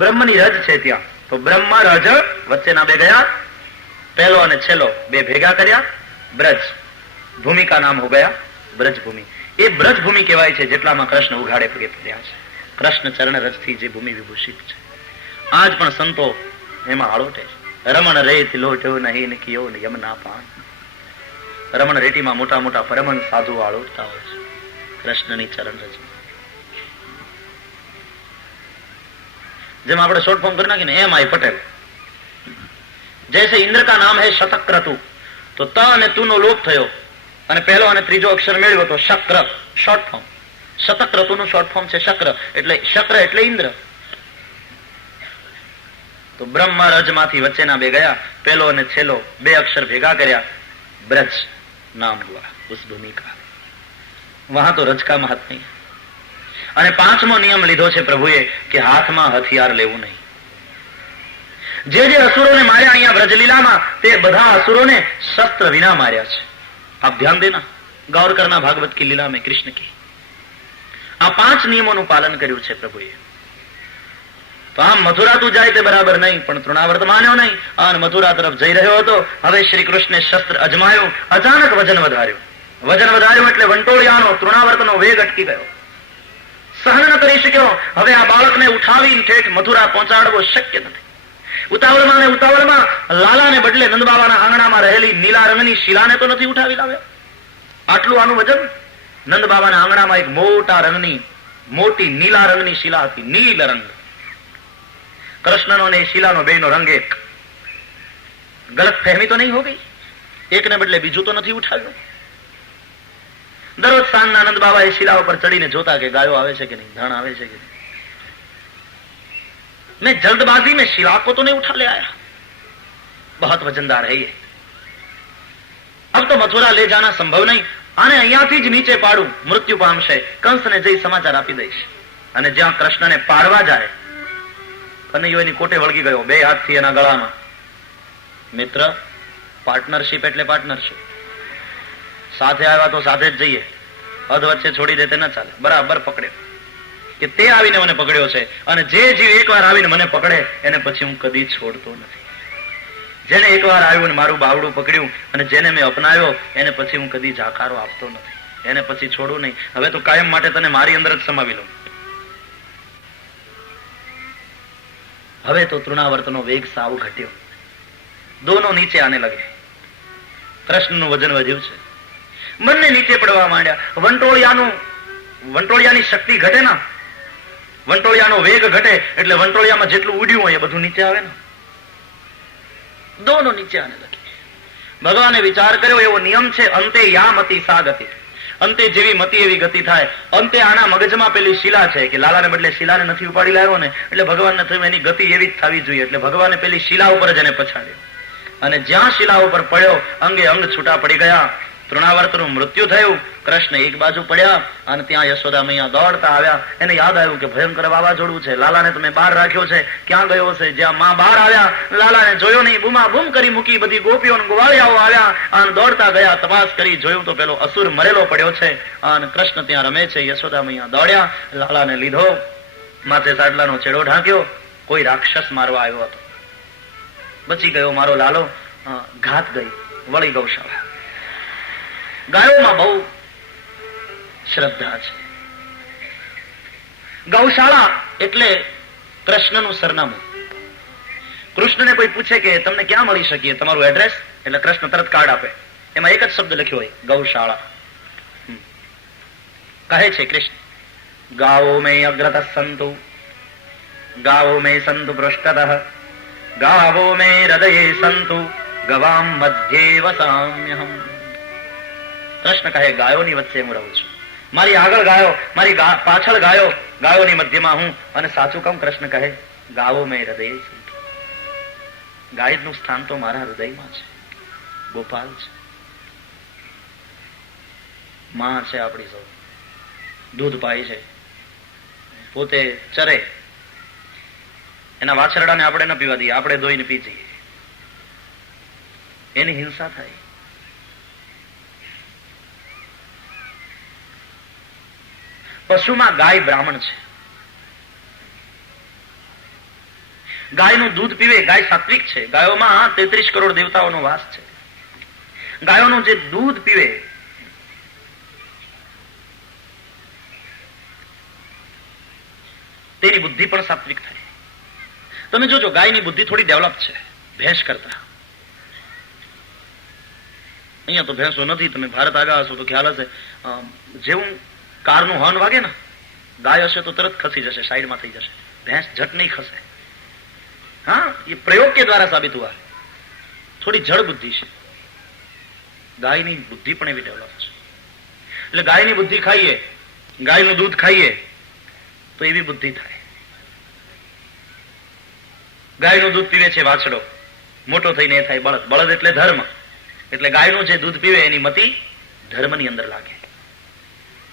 બ્રહ્મની રજ છે ત્યાં. તો બ્રહ્મ રજ વચ્ચેના બે ગયા, પહેલો અને છેલ્લો બે ભેગા કર્યા, બ્રજ ભૂમિકા નામ હો ગયા બ્રજ ભૂમિ. એ બ્રજ ભૂમિ કહેવાય છે જેટલામાં કૃષ્ણ ઉઘાડે પગે પડ્યા છે. કૃષ્ણ ચરણ રજથી જે ભૂમિ વિભૂષિત છે, આજ પણ સંતો એમાં આળોટે છે. રમણ રેત લોટ્યો નહીં કિયો યમના પાન. રમણ રેતીમાં મોટા મોટા પરમહંસ સાધુઓ આળોટતા હોય છે કૃષ્ણની ચરણ રજ. જેમ આપણે શોર્ટ ફોર્મ કરી નાખીને એમ આઈ પટેલ. જૈસે ઇન્દ્ર કા નામ હૈ શતક્રતુ, તો ત અને તુ નો લોપ થયો અને પહેલો અને ત્રીજો અક્ષર મેળવ્યો તો શક્ર, શોર્ટ ફોર્મ. શતક્રતુ નું શોર્ટ ફોર્મ છે શક્ર, એટલે શક્ર એટલે ઇન્દ્ર. તો બ્રહ્મ રજ માંથી વચ્ચેના બે ગયા, પહેલો અને છેલ્લો બે અક્ષર ભેગા કર્યા, ब्रज नाम हुआ उस भूमि का. वहां तो रज का महत्व नहीं. અને પાંચમો નિયમ લીધો છે પ્રભુએ કે હાથમાં હથિયાર લેવું નહીં. જે જે અસુરોને માર્યા અહીંયા બ્રજલીલામાં, તે બધા અસુરોને શસ્ત્ર વિના માર્યા છે. આપ ધ્યાન દેના, ગૌર કરના ભાગવત કી લીલા में कृष्ण की. આ પાંચ નિયમોનું પાલન કર્યું છે પ્રભુએ. તો આમ મથુરા તું જાય તે બરાબર નહીં, પણ તૃણાવર્ત માન્યો નહીં અને મથુરા તરફ જઈ રહ્યો હતો. હવે શ્રી કૃષ્ણે શસ્ત્ર અજમાયું, અચાનક વજન વધાર્યું. વજન વધાર્યું એટલે વંટોળિયાનો તૃણાવર્તનો વેગ અટકી ગયો, સહન ન કરી શક્યો. હવે આ બાળકને ઉઠાવીને ઠેઠ મથુરા પહોંચાડવો શક્ય નથી. ઉતાવળમાં ને ઉતાવળમાં લાલાને બદલે નંદબાબાના આંગણામાં રહેલી નીલા રંગની શિલાને તો નથી ઉઠાવી લાવ્યો. આટલું આનું વજન. નંદબાબાના આંગણામાં એક મોટા રંગની મોટી નીલા રંગની શિલા હતી, નીલ રંગ. કૃષ્ણનો અને શિલાનો બેનો રંગ એક. ગલત ફહેમી તો નહીં હો ગઈ? એકને બદલે બીજું તો નથી ઉઠાવ્યું? દરરોજ સાંજના નંદ બાબા એ શિલા ઉપર ચડીને જોતા કે ગાયો આવે છે કે નહીં, ધણ આવે છે કે નહીં. मैं जल्दबाजी में शिला को तो नहीं उठा ले आया, बहुत वजनदार है ये, अब तो मथुरा ले जाना संभव नहीं. આને અહીંયાથી જ નીચે પાડું, મૃત્યુ પામશે. કંસને જઈ સમાચાર આપી દઈશ. અને જ્યાં કૃષ્ણને પાડવા જાય, કનૈયો એની કોટે વળગી ગયો, બે હાથથી એના ગળામાં. મિત્ર, પાર્ટનરશિપ એટલે પાર્ટનરશિપ. સાથે આવ્યા તો સાથે જ જઈએ, અધ વચ્ચે છોડી દે તે ન ચાલે. બરાબર પકડ્યો કે તે આવીને મને પકડ્યો છે, અને જે જીવ એકવાર આવીને મને પકડે એને પછી હું કદી છોડતો નથી. જેને એકવાર આવ્યું ને મારું બાવડું પકડ્યું અને જેને મેં અપનાવ્યો એને પછી હું કદી જાકારો આપતો નથી, એને પછી છોડું નહીં. હવે તો કાયમ માટે તને મારી અંદર જ સમાવી લઉં. હવે તો તૃણાવર્તનો વેગ સાવ ઘટ્યો, દોનો નીચે આને લગે. કૃષ્ણનું વજન વધ્યું છે, બંને નીચે પડવા માંડ્યા. વંટોળિયાની શક્તિ ઘટે ના, વંટોળિયાનો વેગ ઘટે એટલે વંટોળિયામાં જેટલું ઉડ્યું હોય એ બધું નીચે આવે ને. દોનો નીચે આને લગે. ભગવાને વિચાર કર્યો, એવો નિયમ છે, અંતે યા મતિ સા ગતિ. અંતે જેવી મતિ એવી ગતિ થાય. અંતે આના મગજમાં પેલી શિલા છે કે લાલાને બદલે શિલાને નથી ઉપાડી લાવ્યો ને, એટલે ભગવાનને થયું એની ગતિ એવી જ થવી જોઈએ. એટલે ભગવાને પેલી શિલા ઉપર જ એને પછાડ્યો, અને જ્યાં શિલા ઉપર પડ્યો અંગે અંગ છૂટા પડી ગયા. તૃણાવર્તનું મૃત્યુ થયું. કૃષ્ણ એક બાજુ પડ્યા અને ત્યાં યશોદા મૈયા દોડતા આવ્યા. એને યાદ આવ્યું કે ભયંકર વાવાઝોડું છે, લાલાને તમે બહાર રાખ્યો છે, ક્યાં ગયો છે? જ્યાં માં બહાર આવ્યા, લાલાને જોયો નહીં, બૂમા બૂમ કરી મૂકી. બધી ગોપીઓ ગોવાળિયાઓ આવ્યા અને દોડતા ગયા. તપાસ કરી જોયું તો પેલો અસુર મરેલો પડ્યો છે અને કૃષ્ણ ત્યાં રમે છે. યશોદા મૈયા દોડ્યા, લાલાને લીધો, માથે સાડલાનો છેડો ઢાંક્યો. કોઈ રાક્ષસ મારવા આવ્યો હતો, બચી ગયો મારો લાલો. ઘાત ગઈ, વળી ગૌશાળા. ગાયોમાં બહુ શ્રદ્ધા છે. ગૌશાળા એટલે કૃષ્ણનું સરનામું. કૃષ્ણને કોઈ પૂછે કે તમને ક્યાં મળી શકીએ, તમારું એડ્રેસ, એટલે કૃષ્ણ તરત કાર્ડ આપે. એમાં એક જ શબ્દ લખ્યો હોય, ગૌશાળા. કહે છે કૃષ્ણ, ગાવો મેં અગ્રતઃ સંતુ, ગાવો મેં સંતુ પૃષ્ઠતઃ, ગાવો મેં હૃદયે સંતુ, ગવામ મધ્યે વસામ્યહમ. કૃષ્ણ કહે, ગાયોની વચ્ચે હું રહું છું, મારી આગળ ગાયો, મારી પાછળ ગાયો, ગાયોની મધ્યમાં હું. અને સાચું કામ કૃષ્ણ કહે, ગાવો મેં હૃદયે સંતુ. ગાયનું સ્થાન તો મારા હૃદયમાં છે. ગોપાલ છે, માં છે આપણી સૌ, દૂધ પાય છે, પોતે ચરે. એના વાછરડાને આપણે ન પીવા દઈએ, આપણે ધોઈને પી જઈએ, એની હિંસા થાય. પશુમાં ગાય બ્રાહ્મણ છે, ગાયનું દૂધ પીવે. ગાય સાત્વિક છે. ગાયોમાં 33 કરોડ દેવતાઓનો વાસ છે. ગાયોનું જે દૂધ પીવે તેની બુદ્ધિ પણ સાત્વિક થાય. તમે જોજો ગાયની બુદ્ધિ થોડી ડેવલપ છે ભેંસ કરતા. અહીંયા તો ભેંસો નથી, તમે ભારત આગળ હશો તો ખ્યાલ હશે. જેવું કારનું હોર્ન વાગે ને, ગાય હશે તો તરત ખસી જશે, સાઈડમાં થઈ જશે. ભેંસ ઝટ નહીં ખસે. હા, એ પ્રયોગ કે દ્વારા સાબિત હુઆ. થોડી જળ બુદ્ધિ છે. ગાયની બુદ્ધિ પણ એવી ડેવલપ છે. એટલે ગાયની બુદ્ધિ ખાઈએ, ગાયનું દૂધ ખાઈએ તો એવી બુદ્ધિ થાય. ગાયનું દૂધ પીવે છે વાછડો, મોટો થઈને એ થાય બળદ. બળદ એટલે ધર્મ. એટલે ગાયનું જે દૂધ પીવે એની મતિ ધર્મની અંદર લાગે.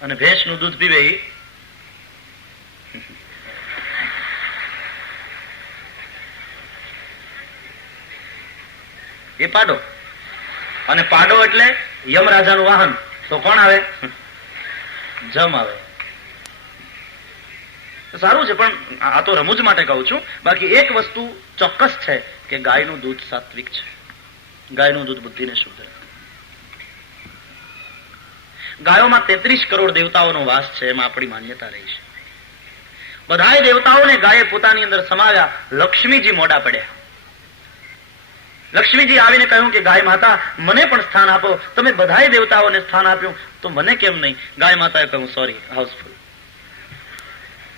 અને ભેંસનું દૂધ પીવે એ પાડો. અને પાડો એટલે યમરાજાનું વાહન. તો કોણ આવે? જમ આવે. સારું છે, પણ આ તો રમૂજ માટે કહું છું. બાકી એક વસ્તુ ચોક્કસ છે કે ગાયનું દૂધ સાત્વિક છે. ગાયનું દૂધ બુદ્ધિને શુદ્ધ રાખે. ગાયોમાં 33 કરોડ દેવતાઓનો વાસ છે, એમાં આપણી માન્યતા રહી છે. બધાય દેવતાઓને ગાયે પોતાની અંદર સમાવ્યા. લક્ષ્મીજી મોડા પડ્યા. લક્ષ્મીજી આવીને કહ્યું કે ગાય માતા મને પણ સ્થાન આપો. તમે બધાય દેવતાઓને સ્થાન આપ્યું તો મને કેમ નહીં? ગાય માતાએ કહ્યું સોરી, હાઉસફુલ,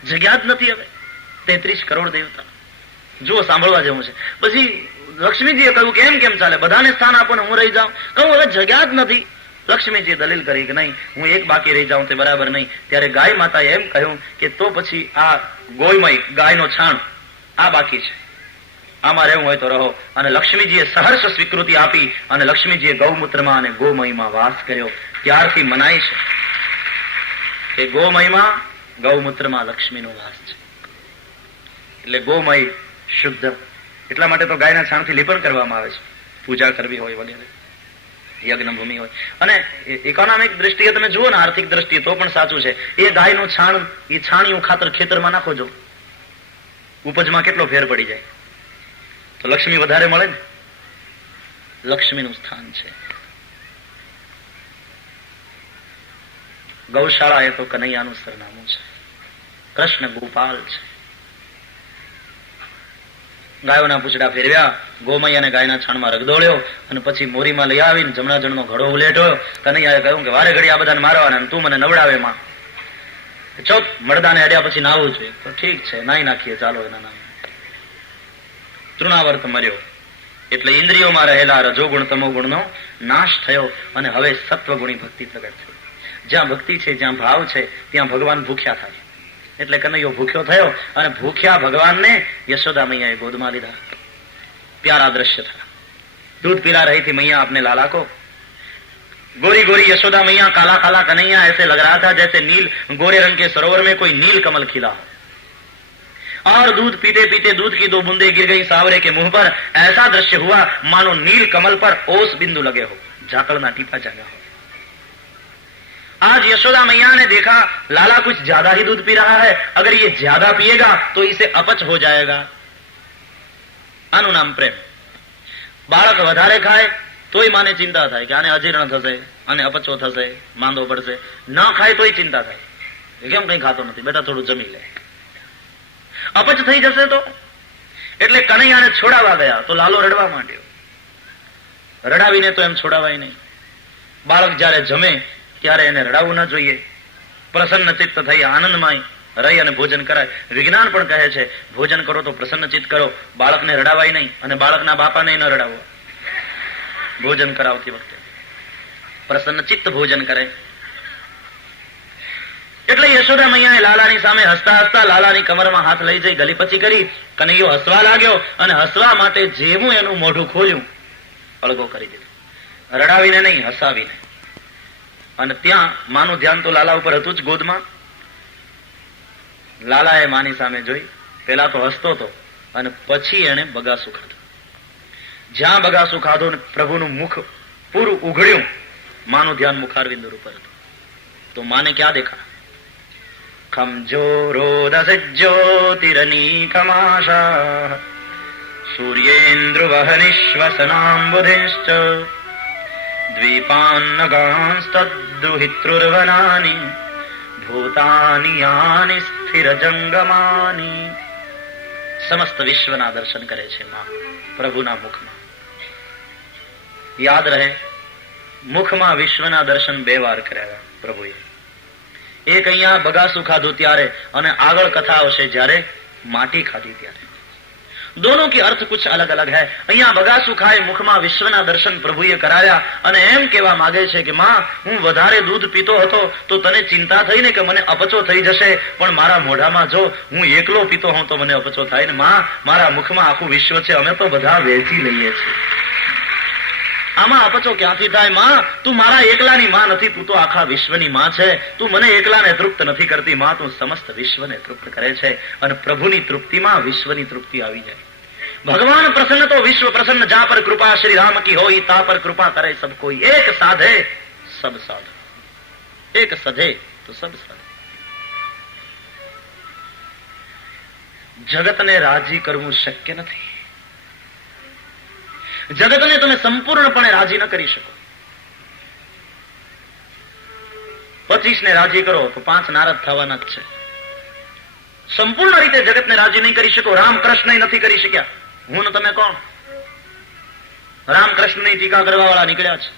જગ્યા જ નથી હવે. 33 કરોડ દેવતા, જુઓ, સાંભળવા જેવું છે. પછી લક્ષ્મીજીએ કહ્યું કે એમ કેમ ચાલે? બધાને સ્થાન આપો ને હું રહી જાઉં. કહું હવે જગ્યા જ નથી. લક્ષ્મીજીએ દલીલ કરી કે નહીં, હું એક બાકી રહી જાઉં તે બરાબર નહીં. ત્યારે ગાય માતાએ એમ કહ્યું કે તો પછી આ ગોમય ગાયનો છાણ આ બાકી છે, આમાં રહેવું હોય તો રહો. અને લક્ષ્મીજીએ સહર્ષ સ્વીકૃતિ આપી અને લક્ષ્મીજીએ ગૌમૂત્રમાં અને ગોમયમાં વાસ કર્યો. ત્યારથી મનાય છે કે ગોમયમાં ગૌમૂત્રમાં લક્ષ્મીનો વાસ છે. એટલે ગોમય શુદ્ધ. એટલા માટે તો ગાયના છાણથી લીપણ કરવામાં આવે છે, પૂજા કરવી હોય વગેરે, યજ્ઞ ભૂમિ હોય. અને ઇકોનોમિક દ્રષ્ટિએ તમે જુઓ ને, આર્થિક દ્રષ્ટિએ તો પણ સાચું છે. એ ગાયનું છાણ, એ છાણિયું ખાતર ખેતરમાં નાખો જો, ઉપજમાં કેટલો ફેર પડી જાય. તો લક્ષ્મી વધારે મળે ને. લક્ષ્મીનું સ્થાન છે. ગૌશાળા એ તો કનૈયાનું સરનામું છે. કૃષ્ણ ગોપાલ છે. ગાયોના પૂંછડા ફેરવ્યા, ગોમય અને ગાયના છાણમાં રગદોળ્યો અને પછી મોરીમાં લઈ આવીને જમણા જણનો ઘડો ઉલેટ્યો. કનૈયાએ કહ્યું કે વારે ઘડી આ બધાને મારવાના, તું મને નવડાવે માં. ચોપ, મળદાને અડ્યા પછી નાવું જોઈએ. તો ઠીક છે, નાઈ નાખીએ, ચાલો એના નામ. તૃણાવર્ત મર્યો. એટલે ઇન્દ્રિયોમાં રહેલા રજોગુણ તમોગુણનો નાશ થયો અને હવે સત્વગુણી ભક્તિ પ્રગટ થઈ. જ્યાં ભક્તિ છે, જ્યાં ભાવ છે, ત્યાં ભગવાન ભૂખ્યા થાય. એટલે કનૈયો ભૂખ્યો થયો અને ભૂખ્યા ભગવાનને યશોદા મૈયાએ ગોદમાં લીધા. પ્યારા દ્રશ્ય થયા. दूध पिला रही थी मैया अपने लाला को. गोरी गोरी यशोदा मैया, काला काला कन्हैया. ऐसे लग रहा था जैसे नील गोरे रंग के सरोवर में कोई नील कमल खिला हो. और दूध पीते पीते दूध की 2 बूंदे गिर गई सावरे के मुंह पर. ऐसा दृश्य हुआ मानो नील कमल पर ओस बिंदु लगे हो, झाकड़ना टीपा जागा हो. आज यशोदा मैया ने देखा लाला कुछ ज्यादा ही दूध पी रहा है. अगर ये ज्यादा पिएगा तो इसे अपच हो जाएगा. આનું નામ પ્રેમ. બાળક વધારે ખાય તોય માને ચિંતા થાય કે આને અજીર્ણ થશે, આને અપચો થશે, માંદો પડશે. ન ખાય તોય ચિંતા થાય, કેમ કઈ ખાતો નથી, બેટા થોડું જમી લે, અપચ થઈ જશે તો. એટલે કનૈયાને છોડાવવા ગયા તો લાલો રડવા માંડ્યો. રડાવીને તો એમ છોડાવાય નહીં. બાળક જયારે જમે ત્યારે એને રડાવવું ન જોઈએ. પ્રસન્ન ચિત્ત થઈ આનંદમય રહી અને ભોજન કરાય. વિજ્ઞાન પણ કહે છે ભોજન કરો તો પ્રસન્ન ચિત્ત કરો. બાળકને રડાવાય નહીં અને બાળકના બાપાને ન રડાવવા. ભોજન કરાવતી વખતે પ્રસન્ન ચિત્ત ભોજન કરે. એટલે યશોદા મૈયાએ લાલાની સામે હસતા હસતા લાલાની કમરમાં હાથ લઈ જઈ ગલીપચી કરી. કનૈયો હસવા લાગ્યો અને હસવા માટે જેવું એનું મોઢું ખોલ્યું, અળગો કરી દીધો. રડાવીને નહીં, હસાવીને. અને ત્યાં માનું ધ્યાન તો લાલા ઉપર હતું જ, ગોદમાં. લાલાએ માની સામે જોઈ. પેલા તો હસતો હતો અને પછી એને બગાસું ખાધું. જ્યાં બગાસું ખાધું ને પ્રભુનું મુખ પૂરું ઉઘડ્યું, માનું ધ્યાન મુખારવિંદર ઉપર હતું. તો માને ક્યાં દેખા? ખમજો રોદસ જ્યોતિરની કમાશા સૂર્યેન્દ્રવહનિશ્વસનાંબુધિશ્ચ દ્વીપાન્નગાંસ્તદ્દુહિતૃર્વનાની ભૂતાની યાનિ સ્થિરજંગમાની. સમસ્ત વિશ્વના દર્શન કરે છે માં પ્રભુના મુખમાં. યાદ રહે, મુખમાં વિશ્વના દર્શન 2 વાર કર્યા પ્રભુએ. એક અહીંયા બગાસું ખાધું ત્યારે, અને આગળ કથા આવશે જ્યારે માટી ખાધી ત્યારે. दोनों के अर्थ कुछ अलग अलग है. અહીંયા બગાસું ખાય, મુખમાં વિશ્વના દર્શન પ્રભુએ કરાવ્યા, અને એમ કહેવા માંગે છે કે માં, હું વધારે દૂધ પીતો હતો તો તને ચિંતા થઈ ને કે મને અપચો થઈ જશે, પણ મારા મોઢામાં જો હું એકલો પીતો હોઉં તો મને અપચો થાય ને. માં, મારા મુખમાં આખું વિશ્વ છે, અમે તો બધા વહેંચી લઈએ છીએ. આમાં અપચો ક્યાંથી થાય? માં, તું મારા એકલાની માં નથી, તું તો આખા વિશ્વની માં છે. તું મને એકલાને તૃપ્ત નથી કરતી માં, તું સમસ્ત વિશ્વને તૃપ્ત કરે છે. અને પ્રભુની તૃપ્તિમાં વિશ્વની તૃપ્તિ આવી જાય. ભગવાન પ્રસન્ન તો વિશ્વ પ્રસન્ન, જા પર કૃપા શ્રી રામ કી હોઈ, તા પર કૃપા કરે સબ કોઈ. એક સાધે સબ સાધ, એક સધે તો સબ સાધે. જગતને રાજી કરવું શક્ય નથી. જગતને તમે સંપૂર્ણપણે રાજી ન કરી શકો. 25 ને રાજી કરો તો 5 નારાજ થવાના જ છે. સંપૂર્ણ રીતે જગતને રાજી નહીં કરી શકો. રામકૃષ્ણ નથી કરી શક્યા. હું ને તમે કોણ? રામકૃષ્ણની ટીકા કરવા વાળા નીકળ્યા છે.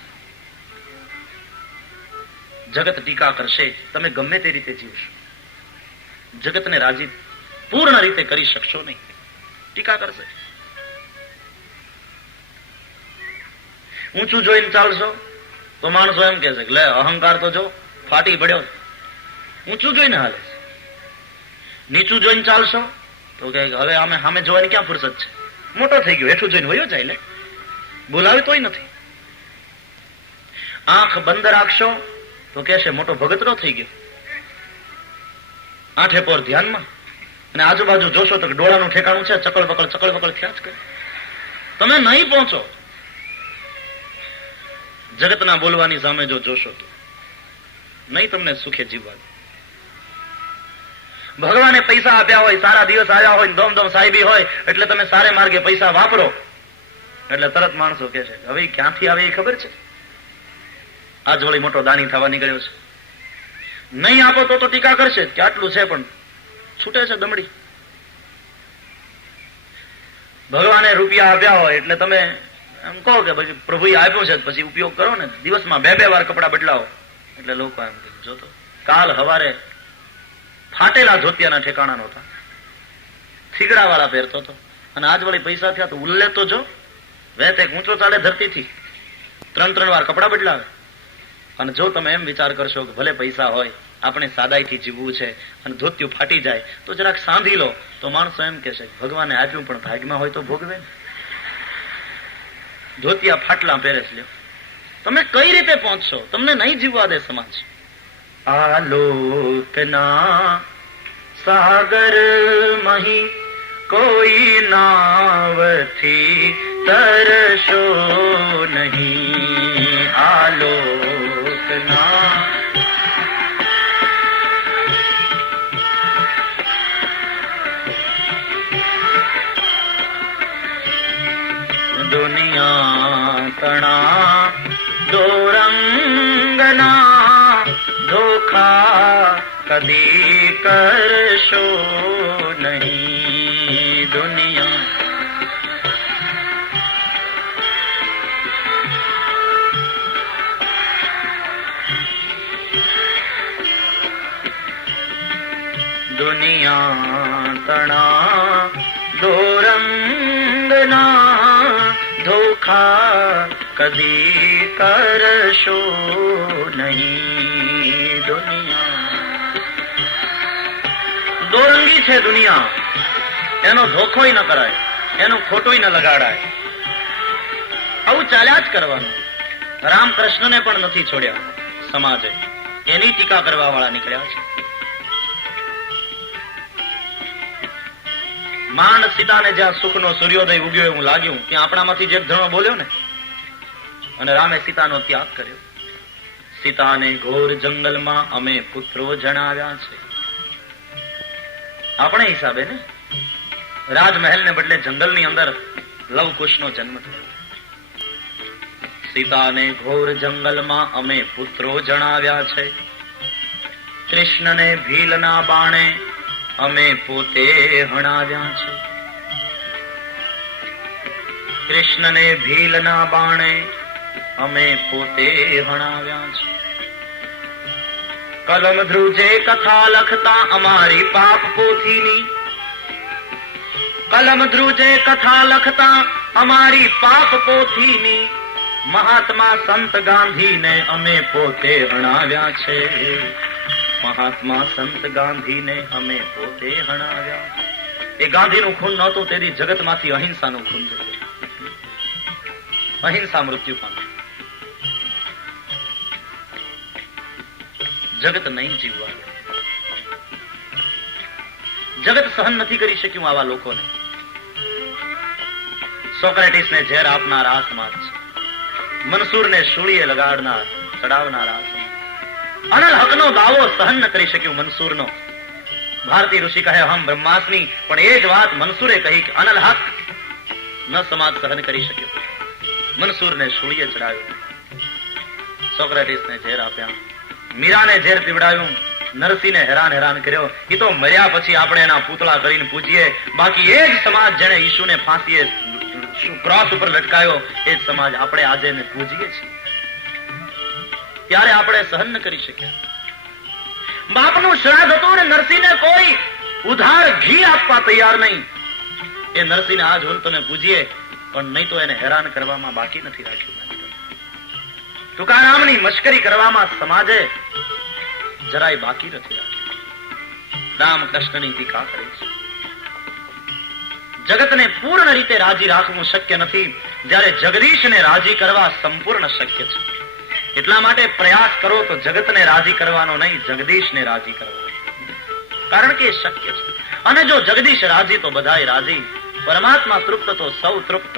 જગત ટીકા કરશે, તમે ગમે તે રીતે જીવશો, જગતને રાજી પૂર્ણ રીતે કરી શકશો નહીં. ટીકા કરશે. ઊંચું જોઈને ચાલશો તો માણસો એમ કહેશે કે લે, અહંકાર તો જો ફાટી પડ્યો. ઊંચું જોઈને હાલે. નીચું જોઈને ચાલશો તો કે હવે અમે સામે જોવાની ક્યાં ફુરસત છે, મોટો થઈ ગયો, હેઠું જોઈને વયો જાય, લે બોલાવે તોય નથી. આંખ બંધ રાખશો તો કહેશે મોટો ભગતરો થઈ ગયો. આઠે પોર ધ્યાનમાં, અને આજુબાજુ જોશો તો ડોળાનું ઠેકાણું છે, ચકળ બકળ થયા જ કરે. તમે નહીં પહોંચો. જગતના બોલવાની સામે જો જોશો તો નહીં તમને સુખે જીવવાનું. ભગવાને પૈસા આપ્યા હોય, સારા દિવસ આવ્યા હોય, ધોમધોમ સાહેબી હોય, એટલે તમે સારે માર્ગે પૈસા વાપરો એટલે તરત માણસો કહે છે હવે ક્યાંથી આવે એ ખબર છે, આજ વળી મોટો દાની થવા નીકળ્યો છે. નહીં આપો તો ટીકા કરશે કે આટલું છે પણ છૂટે છે દમડી. ભગવાને રૂપિયા આપ્યા હોય એટલે તમે એમ કહો કે પછી પ્રભુએ આપ્યું છે પછી ઉપયોગ કરો ને. દિવસમાં 2 વાર કપડા બદલાવો એટલે લોકો એમ જોતો કાલ હવારે ફાટેલા ધોતિયાના ઠેકાણા નહોતા, થીગડા વાળા પહેરતો હતો, અને આજ વળી પૈસા થયા તો ઉલ્લે તો જો વેત એક ઊંચો ચાલે ધરતીથી, 3 વાર કપડા બદલાવે. અને જો તમે એમ વિચાર કરશો કે ભલે પૈસા હોય, આપણે સાદાઈથી જીવવું છે, અને ધોતિયું ફાટી જાય તો જરાક સાંધી લો, તો માણસો એમ કહેશે ભગવાને આપ્યું પણ ભાગમાં હોય તો ભોગવે ને. ધોતિયા ફાટલા પહેરે છે, તમે કઈ રીતે પહોંચશો? તમને નહીં જીવવા દે સમાજ. આલોકના સાગર મહી કોઈ નાવથી તરશો નહીં. આલોકના દુનિયા તણા દોરંગના ધોખા કદી કરશો નહીં. દુનિયા દુનિયા તણા દોરંગના ધોખા કદી કરશો નહીં. દુનિયા દોરંગી છે દુનિયા, એનો ધોખોય ન કરાય, એનું ખોટુંય ન લગાડાય. આવું ચાલ્યા જ કરવાનું. રામકૃષ્ણને પણ નથી છોડ્યા સમાજે, એની ટીકા કરવા વાળા નીકળ્યા છે. માંડ સીતાને જ્યાં સુખનો સૂર્યોદય ઉગ્યો એવું લાગ્યું ત્યાં આપણામાંથી જે ધણો બોલ્યો ને, અને રામે સીતાનો ત્યાગ કર્યો. સીતાને ઘોર જંગલમાં અમે પુત્રો જણાવ્યા છે. આપણે હિસાબે ને રાજમહેલ ને બદલે જંગલની અંદર લવકુશનો જન્મ થયો. સીતાને ઘોર જંગલમાં અમે પુત્રો જણાવ્યા છે. કૃષ્ણને ભીલના બાણે અમે પોતે હણાવ્યા છે. કૃષ્ણને ભીલના બાણે અમે પોતે હણાવ્યા છે. કલમ ધ્રુજે કથા લખતા અમારી પાપ પોથીની. કલમ ધ્રુજે કથા લખતા અમારી પાપ પોથીની. મહાત્મા સંત ગાંધીને અમે પોતે હણાવ્યા છે. મહાત્મા સંત ગાંધીને અમે પોતે હણાવ્યા. એ ગાંધીનું ખૂન નહોતું, તેથી જગતમાંથી અહિંસાનું ખૂન થયું. અહિંસા મૃત્યુ પામે. જગત નહીં જીવવા. જગત સહન નથી કરી શક્યું આવા લોકોને. સોક્રેટિસને ઝેર આપનાર આ સમાજ છે. મનસૂરને શૂળીએ લગાડનાર, ચડાવનાર આ સમાજ. અનલ હકનો દાવો સહન ન કરી શક્યું મનસૂરનો. ભારતીય ઋષિ કહે હમ બ્રહ્માસ્મી, પણ એ જ વાત મનસૂરે કહી કે અનલ હક ન સમાજ સહન કરી શક્યો. મનસૂરને શૂળીએ ચડાવ્યો, સોક્રેટિસને ઝેર આપ્યા, મીરાને ઝેર પીવડાવ્યું, નરસિંહને હેરાન કર્યો. એ તો મર્યા પછી આપણે એના પૂતળા કરીને પૂજીએ. બાકી એ જ સમાજ જેને ઈશુને ફાંસીએ ક્રોસ ઉપર લટકાયો, એ જ સમાજ આપણે આજે એને પૂજીએ છીએ. ત્યારે આપણે સહન ન કરી શક્યા. બાપનું શ્રાદ્ધ હતું ને નરસિંહને કોઈ ઉધાર ઘી આપવા તૈયાર નહીં. એ નરસિંહને આજ હું તમે પૂજીએ, પણ નહીં તો એને હેરાન કરવામાં બાકી નથી રાખ્યું. તુકારામની મશ્કરી કરવામાં સમાજે જરાય બાકી નથી રાખ્યું. રામકૃષ્ણની ટીકા કરે છે. જગતને પૂર્ણ રીતે રાજી રાખવું શક્ય નથી, જ્યારે જગદીશને રાજી કરવા સંપૂર્ણ શક્ય છે. એટલા માટે પ્રયાસ કરો તો જગતને રાજી કરવાનો નહીં, જગદીશને રાજી કરવાનો. કારણ કે એ શક્ય છે. અને જો જગદીશ રાજી તો બધાય રાજી. પરમાત્મા તૃપ્ત તો સૌ તૃપ્ત.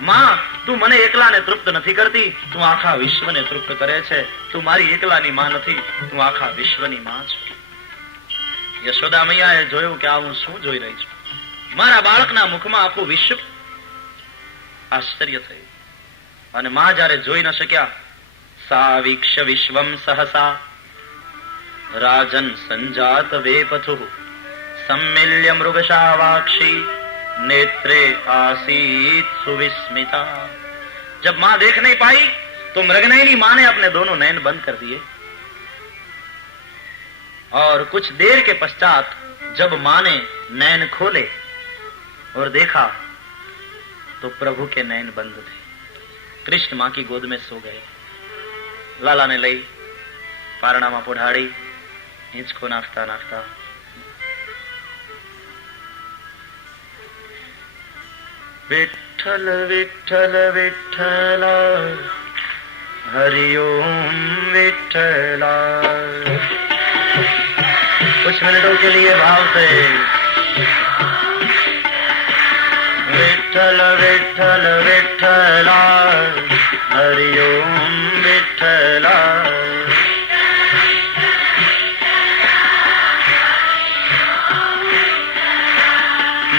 માં, તું મને એકલાને તૃપ્ત નથી કરતી, તું આખા વિશ્વને તૃપ્ત કરે છે. તું મારી એકલાની માં નથી, તું આખા વિશ્વની માં છે. યશોદા મૈયાએ જોયું કે આ હું શું જોઈ રહી છું. મારા બાળકના મુખમાં આખું વિશ્વ. આશ્ચર્ય થયું. અને માં જયારે જોઈ ન શક્યા, સા વીક્ષ વિશ્વમ સહસા રાજન સંજાત વેપથુ सम्मिल्य मृगशावाक्षी नेत्रे आसीत सुविस्मिता. जब मां देख नहीं पाई तो मृगनयनी मां ने अपने दोनों नयन बंद कर दिए और कुछ देर के पश्चात जब मां ने नयन खोले और देखा तो प्रभु के नयन बंद थे. कृष्ण मां की गोद में सो गए. लाला ने लई पारणा में पोढ़ाड़ी हिंचको नाखता नाखता विठ्ठल विठ्ठल विठ्ठला हरि ओम विठ्ठला. कुछ मिनटों के लिए भाव से विठ्ठल विठ्ठल विठ्ठला हरि ओम विठ्ठला.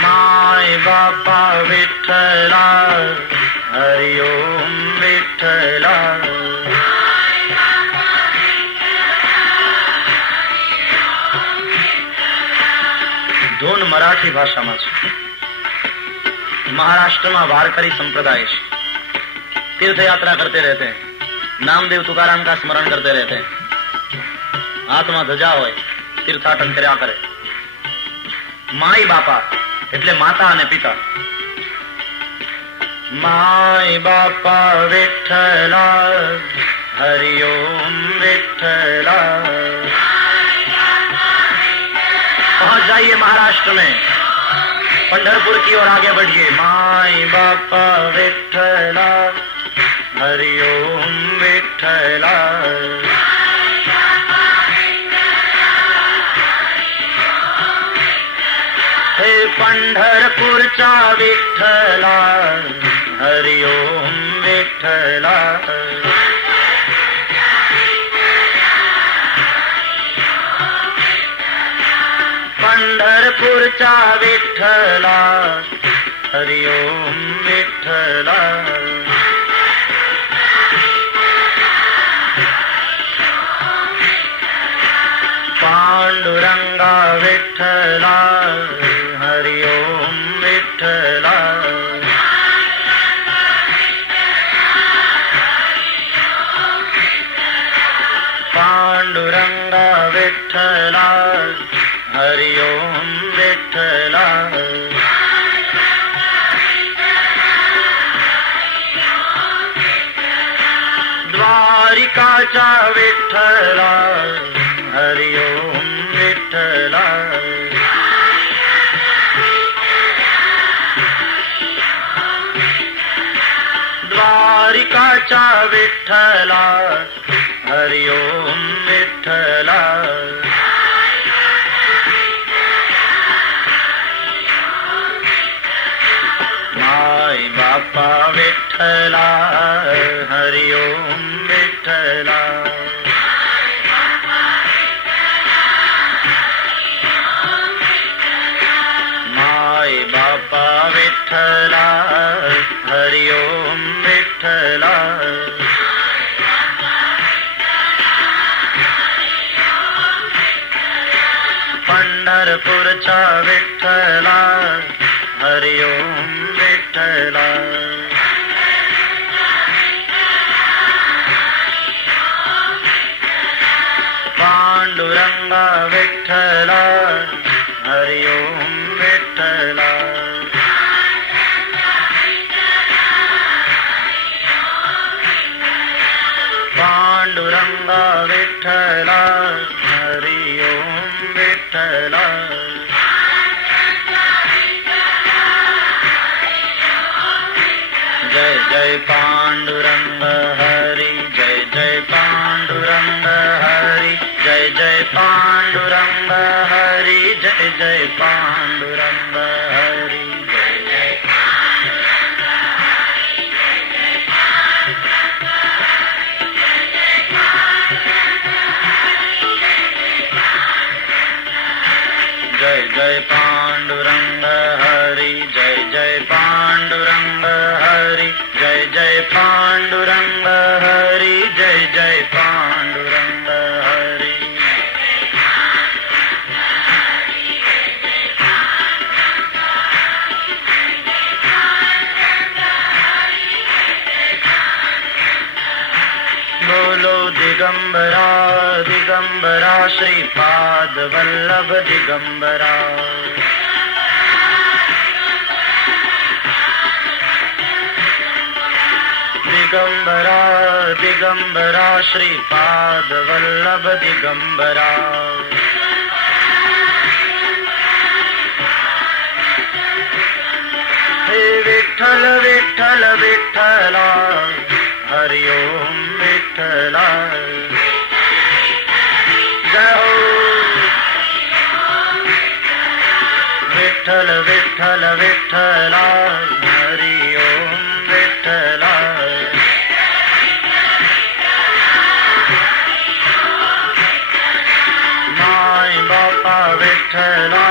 माय बापा विठ्ठला हरि ओम विठ्ठला. धून मराठी भाषा में महाराष्ट्र में वारकरी संप्रदाय तीर्थ यात्रा करते रहते हैं. नामदेव तुकाराम का स्मरण करते रहते हैं. हाथ में ध्वजा हो तीर्थाटन कर्या करे. माई बापा એટલે માતા અને પિતા. माय बापा विठ्ठला हरि ओम विठ्ठला. पहुंच जाइए महाराष्ट्र में, पंढरपुर की ओर आगे बढ़िए. माय बापा विठ्ठला हरि ओम विठ्ठला. हे पंढरपूरचा विठ्ठला हरि ओम विठ्ठला. पंढरपूरचा विठ्ठला हरि ओम विठ्ठला. पांडुरंगा विठ्ठला हरि ओम विठ्ठला. पांडुरंगा विठ्ठला हरि ओम विठ्ठला. द्वारिकाचा विठ्ठला हरि ओम विठ्ठला. द्वारिकाचा विठ्ठला हरि ओम विठ्ठला. माय बापा विठ्ठला हरि ओम विठ्ठला. माय बापा विठ्ठला हरि ओम विठ्ठला. पंढरपूरचा विठ्ठला हरि ओम विठ्ठला. पांडुरंगा विठ्ठला हरि ओम विठ्ठला. पांडुरंगा विठ्ठला हरि ओम विठ्ठला. जय जय पांडुरंग हरि जय जय पांडुरंग हरि जय जय पांडुरंग हरि जय जय पांडुरंग हरि जय जय. जय जय पांडुरंग हरि जय जय पांडुरंग हरि जय जय पांडुरंग हरि जय जय पांडुरंग हरि. बोलो दिगंबरा दिगंबरा श्रीपाद वल्लभ दिगंबरा. दिगंबरा दिगंबरा श्रीपाद वल्लभ दिगंबरा. हे विठ्ठल विठ्ठल विठ्ठला हरि ओम विठ्ठला. जय हो विठ्ठल विठ्ठल विठ्ठला हरि ओम विठ्ठला. माय बापा विठ्ठला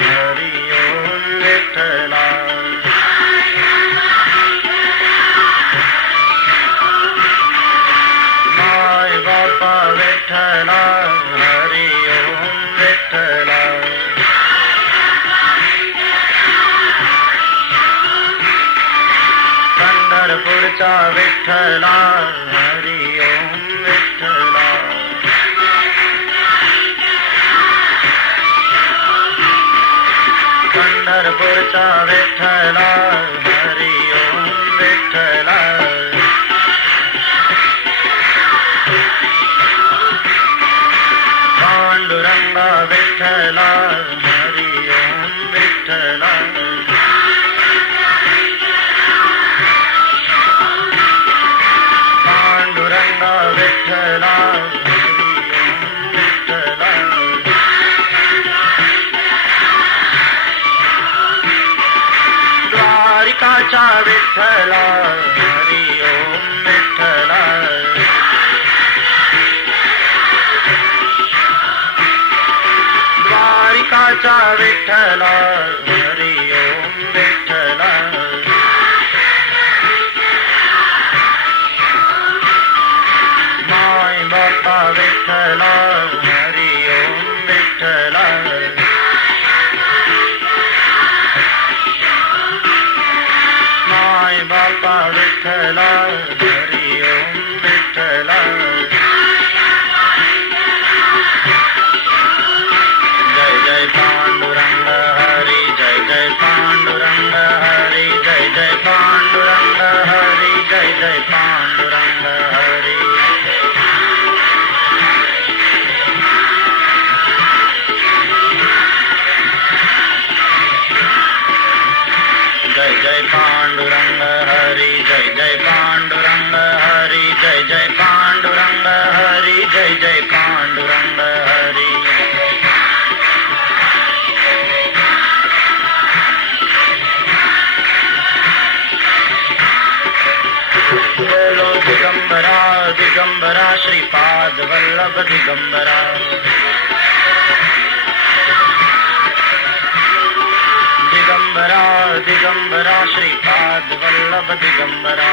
हरि ओम विठ्ठला. माय बापा विठ्ठला हरि ओम विठ्ठला. पंढरपूरचा विठ्ठला हरि ओम विठ्ठला. पंढरपूरचा विठ्ठला हरि ओम विठ्ठला. पांडुरंगा विठ्ठला हरि ओम विठ्ठला. पांडुरंगा विठ्ठला हरि ओम विठ्ठला. द्वारिकाचा विठ्ठला हरि ओम विठ्ठला. द्वारिकाचा विठ्ठला हरि ओम विठ्ठला. विठ्ठला हरि ओम विठ्ठला जय जय पांडुरंग हरि जय जय पांडुरंग हरि जय जय पांडुरंग हरि जय जय पांडुरंग हरि जय जय पांडुरंग हरि जय जय पांडुरंग हरि जय जय पांडुरंग हरि जय जय पांडुरंग हरि बोलो दिगंबरा दिगंबरा श्रीपाद वल्लभ दिगंबरा दिगंबरा दिगंबरा श्रीपाद वल्लभ दिगंबरा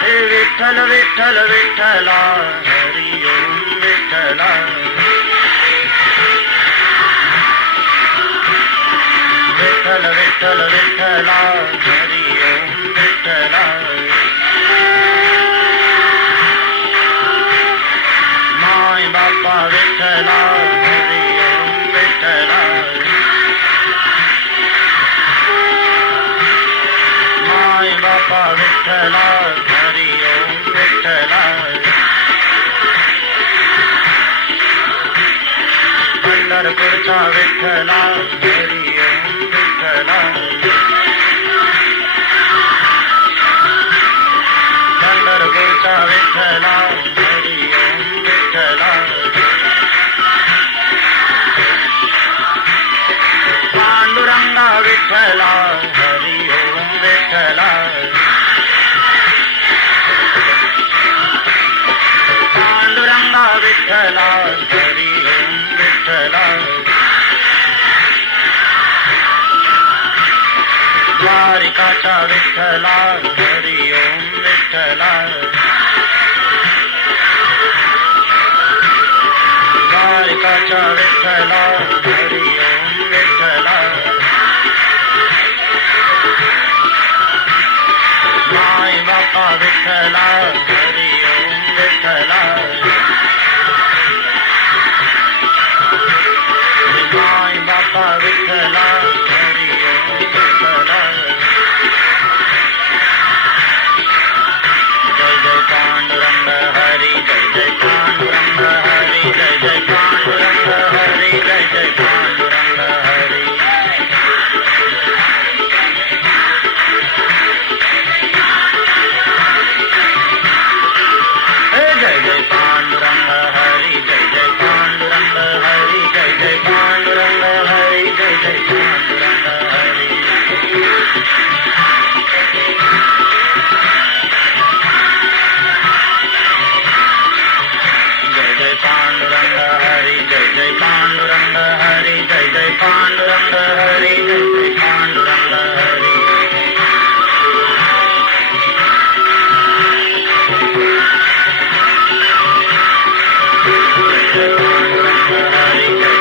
हे विठ्ठल विठ्ठल विठ्ठला हरि ओम विठ्ठला विठ्ठल विठ्ठल विठ्ठला हरि ओम विठ्ठला माय बापा विठ्ठला हरि ओम विठ्ठला माय बापा विठ्ठला हरि ओम विठ्ठला पंढरपूरचा विठ्ठला हरि ओम विठ्ठला पंढरपूरचा विठ्ठला हरि ओम विठ्ठला पांडुरंगा विठ्ठला हरि ओम विठ्ठला पांडुरंगा विठ्ठला हरि ओम विठ्ठला द्वारिकाचा विठ्ठला हरि ओम विठ्ठला द्वारिकाचा विठ्ठला हरि ओम विठ्ठला माय बापा विठ्ठला हरि ओम विठ्ठला माय बापा विठ्ठला हरि ओम विठ्ठला जय जय पांडुरंग हरि जय जय पांडुरंग हरि जय जय पांडुरंग हरि जय जय पांडुरंग हरि जय जय पांडुरंग हरि जय जय पांडुरंग हरि जय जय पांडुरंग हरि जय जय पांडुरंग हरि जय जय पांडुरंग हरि जय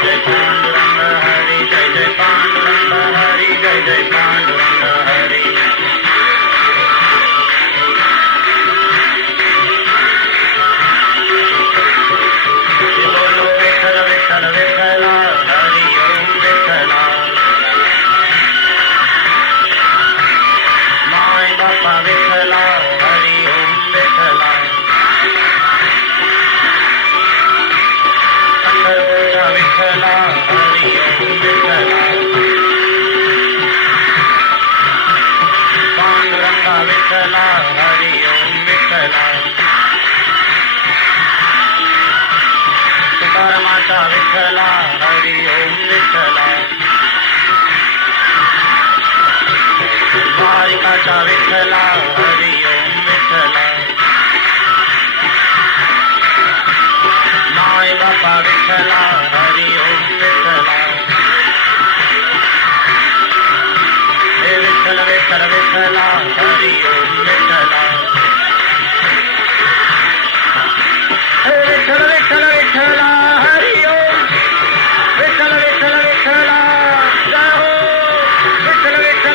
जय पांडुरंग हरि जय जय पांडुरंग हरि जय जय पांडुरंग हरि विठ्ठला हरि ओम विठ्ठला द्वारिकाचा विठ्ठला हरि ओम विठ्ठला माय बापा विठ्ठला हरि ओम विठ्ठला हे विठ्ठल विठ्ठल विठ्ठला हरि ओम विठ्ठला हे विठ्ठल विठ्ठल विठ्ठला हरि ओम विठ्ठल विठ्ठल विठ्ठला जय हो विठ्ठल विठ्ठल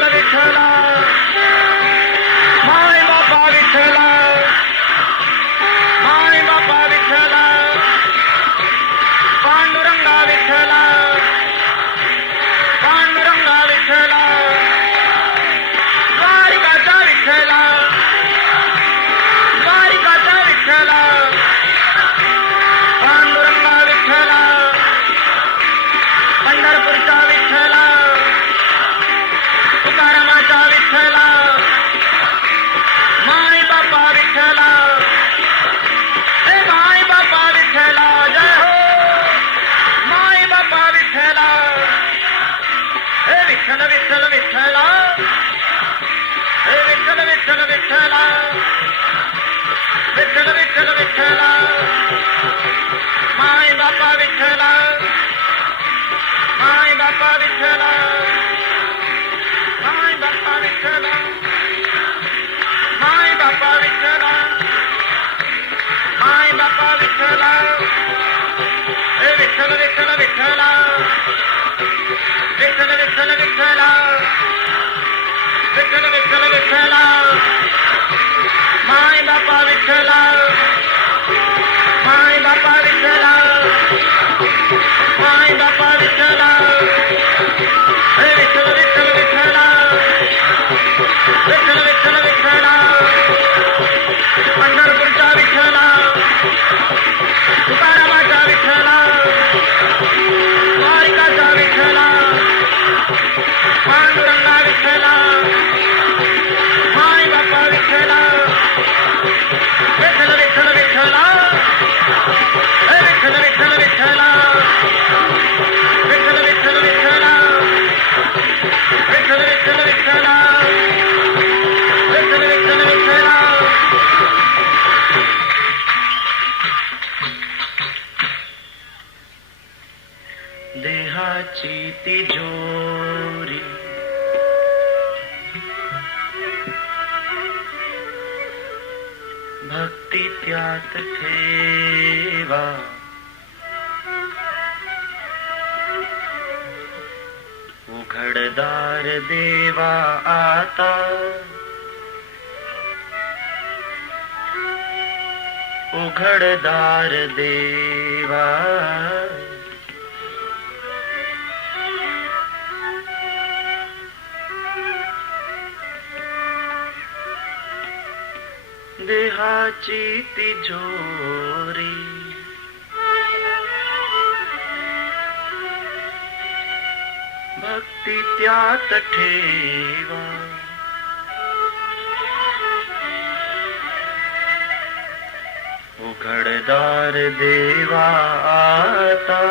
વિઠ્ઠલા, માય બાપા વિઠ્ઠલા, માય બાપા વિઠ્ઠલા, હે વિઠ્ઠલ વિઠ્ઠલ વિઠ્ઠલા, વિઠ્ઠલ વિઠ્ઠલ વિઠ્ઠલા, પંઢરપુરचा વિઠ્ઠલા, तुकारामाचा विठ्ठला, द्वारिकाचा विठ्ठला, पांडुरंगा विठ्ठला, माय बापा विठ्ठला, विठ्ठल विठ्ठल विठ्ठला, हे विठ्ठल विठ्ठल विठ्ठला, विठ्ठल विठ्ठल विठ्ठला, विठ्ठल विठ्ठल विठ्ठला, विठ्ठल विठ्ठल विठ्ठला. देहाची तिजोरी भक्ती त्यात ठेवा, उघडदार देवा आता, उघडदार देवा, देहाची तिजोरी भक्ती त्यात ठेवा, उघडदार देवा आता,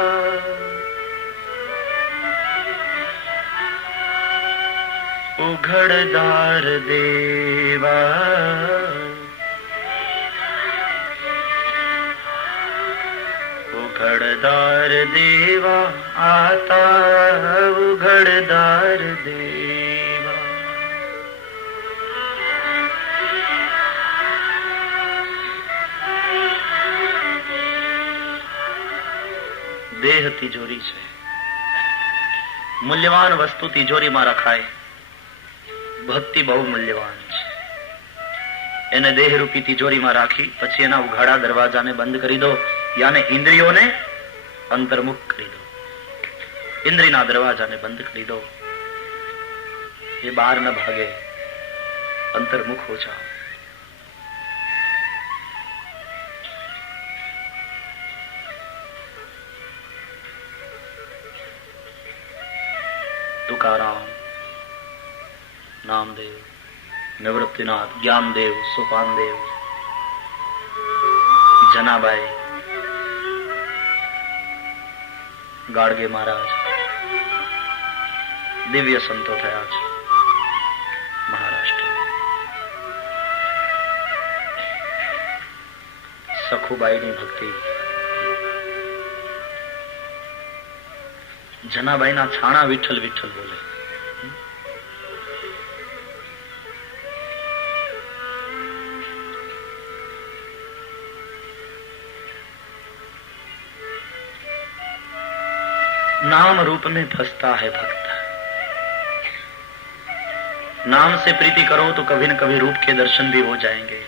उघडदार देवा, उघडदार देवा आता, उघडदार देवा. દેહ તિજોરી છે, મૂલ્યવાન વસ્તુ તિજોરીમાં રખાય. ભક્તિ બહુ મૂલ્યવાન છે. એને દેહરૂપી તિજોરીમાં રાખી પછી એના ઉઘાડા દરવાજાને બંધ કરી દો, યાને ઇન્દ્રિયોને અંતર્મુખ કરી દો, ઇન્દ્રિયના દરવાજાને બંધ કરી દો. એ બહાર ન ભાગે, અંતર્મુખ હો જાઓ. तुकाराम, नामदेव, निवृत्तिनाथ, ज्ञानदेव, सोपानदेव, जनाबाई, गाडगे महाराज દિવ્ય સંતો થયા છે મહારાષ્ટ્ર. સખુબાઈની ભક્તિ, જનાબાઈના છાણા વિઠ્ઠલ વિઠ્ઠલ બોલે. नाम रूप में फंसता है भक्त. नाम से प्रीति करो तो कभी न कभी रूप के दर्शन भी हो जाएंगे.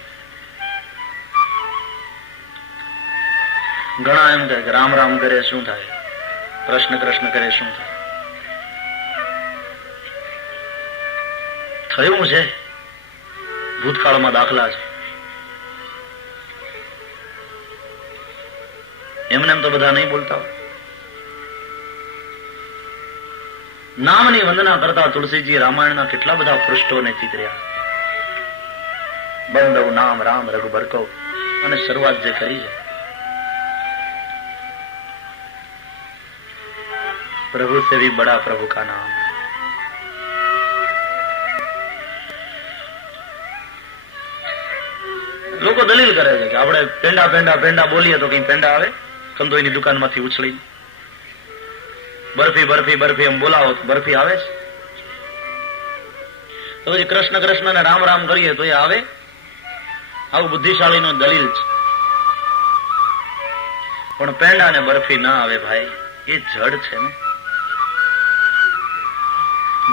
ઘણા એમ કહે રામ રામ કરે શું થાય, કૃષ્ણ કૃષ્ણ કરે શું થાય. થયું છે, ભૂતકાળમાં દાખલા છે. એમને એમ તો બધા નહીં બોલતા હોય. નામની વંદના કરતા તુલસીજી રામાયણના કેટલા બધા પૃષ્ઠોને ચિતર્યા. બંધવ નામ રામ રઘુબર કો, અને શરૂઆત જે કરી છે પ્રભુ સે ભી બડા પ્રભુ કા નામ. લોકો દલીલ કરે છે કે આપણે પેંડા પેંડા પેંડા બોલીએ તો કઈ પેંડા આવે? કંદોઈની દુકાનમાંથી ઉછળી બરફી બરફી બરફી એમ બોલાવો તો બરફી આવે છે? તો પછી કૃષ્ણ કૃષ્ણ ને રામ રામ કરીએ તો એ આવે? આવું બુદ્ધિશાળી નો દલીલ છે. પણ પેંડા ને બરફી ના આવે ભાઈ, એ જડ છે ને.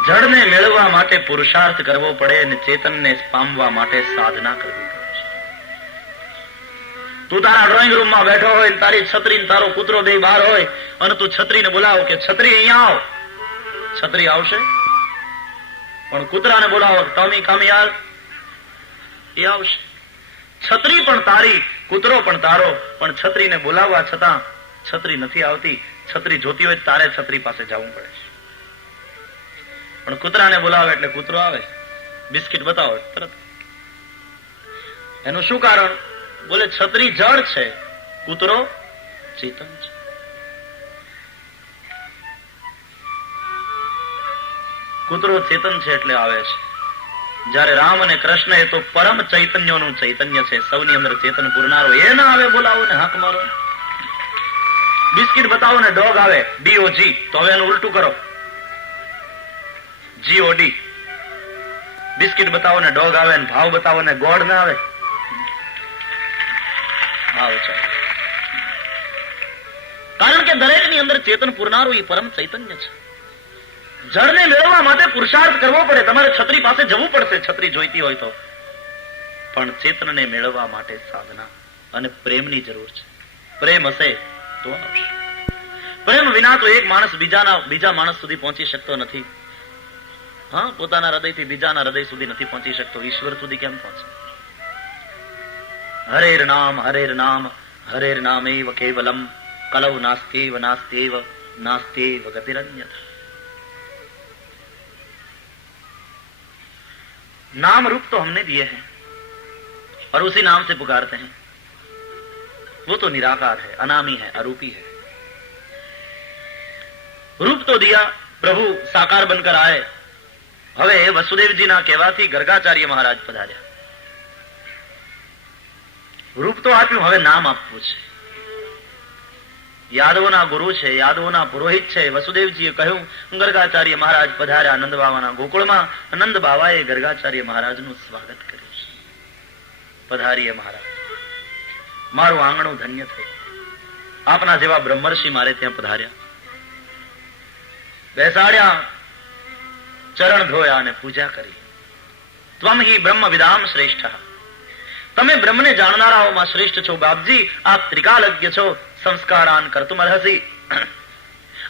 જડને મેળવવા માટે પુરુષાર્થ કરવો પડે અને ચેતનને પામવા માટે સાધના કરવી પડે છે. તું તારા ડ્રોઈંગ રૂમમાં બેઠો હોય, તારી છત્રી ને તારો કૂતરો બે બહાર હોય, અને તું છત્રીને બોલાવો કે છત્રી અહીંયા આવ, છત્રી આવશે. પણ કૂતરાને બોલાવો ટોમી કામિયાર, એ આવશે. છત્રી પણ તારી, કૂતરો પણ તારો, પણ છત્રીને બોલાવવા છતાં છત્રી નથી આવતી. છત્રી જોતી હોય તારે છત્રી પાસે જવું પડે છે. પણ કૂતરાને બોલાવે એટલે કૂતરો આવે. બિસ્કિટ બતાવો તરત. એનું શું કારણ? બોલે છત્રી જળ છે, કૂતરો ચેતન છે. કૂતરો ચેતન છે એટલે આવે છે. જયારે રામ અને કૃષ્ણ એ તો પરમ ચૈતન્યનું ચૈતન્ય છે, સૌની અંદર ચેતન પૂરનારો, એ ના આવે બોલાવો ને હાક મારો. બિસ્કિટ બતાવો ને ડોગ આવે, DOG, તો હવે એનું ઉલટું કરો, GOD. બિસ્કિટ બતાવો ને ડોગ આવે, ને ભાવ બતાવો ને ગોડ ના આવે. કારણ કે દરેકની અંદર ચેતન પૂરનારું એ પરમ ચૈતન્ય છે. જળને મેળવવા માટે પુરુષાર્થ કરવો પડે, તમારે છત્રી પાસે જવું પડશે છત્રી જોઈતી હોય તો. પણ ચેતનને મેળવવા માટે સાધના અને પ્રેમની જરૂર છે. પ્રેમ હશે તો આવશે. પ્રેમ વિના તો એક માણસ બીજા માણસ સુધી પહોંચી શકતો નથી. હા, પોતાના હૃદયથી બીજાના હૃદય સુધી નથી પહોંચી શકતો, ઈશ્વર સુધી કેમ પહોંચે? હરેર નામ હરેર નામેવ કેવલમ કલૌ નાસ્તેવ નાસ્તેવ નાસ્તેવ ગતિરન્યથા. नाम रूप तो हमने दिए हैं और उसी नाम से पुकारते हैं. वो तो निराकार है, अनामी है, अरूपी है. रूप तो दिया, प्रभु साकार बनकर आए. હવે વસુદેવજીના કહેવાથી ગર્ગાચાર્ય મહારાજ પધાર્યા. રૂપ તો આપ્યું, હવે નામ આપવું છે. યાદવોના ગુરુ છે, યાદવોના પુરોહિત છે. વસુદેવજીએ કહ્યું, ગર્ગાચાર્ય મહારાજ પધાર્યા નંદ બાવાના ગોકુળમાં. નંદ બાવાએ ગર્ગાચાર્ય મહારાજનું સ્વાગત કર્યું છે. પધારીએ મહારાજ, મારું આંગણું ધન્ય થયું. આપના જેવા બ્રહ્મર્ષિ મારે ત્યાં પધાર્યા. બેસાડ્યા, ચરણ ધોયા અને પૂજા કરી. ત્વમ હિ બ્રહ્મ વિદામ શ્રેષ્ઠ, તમે બ્રહ્મને જાણનારાઓમાં શ્રેષ્ઠ છો. બાપજી, આપ ત્રિકાલજ્ઞ છો, સંસ્કારાન કરતુમ અર્હસી.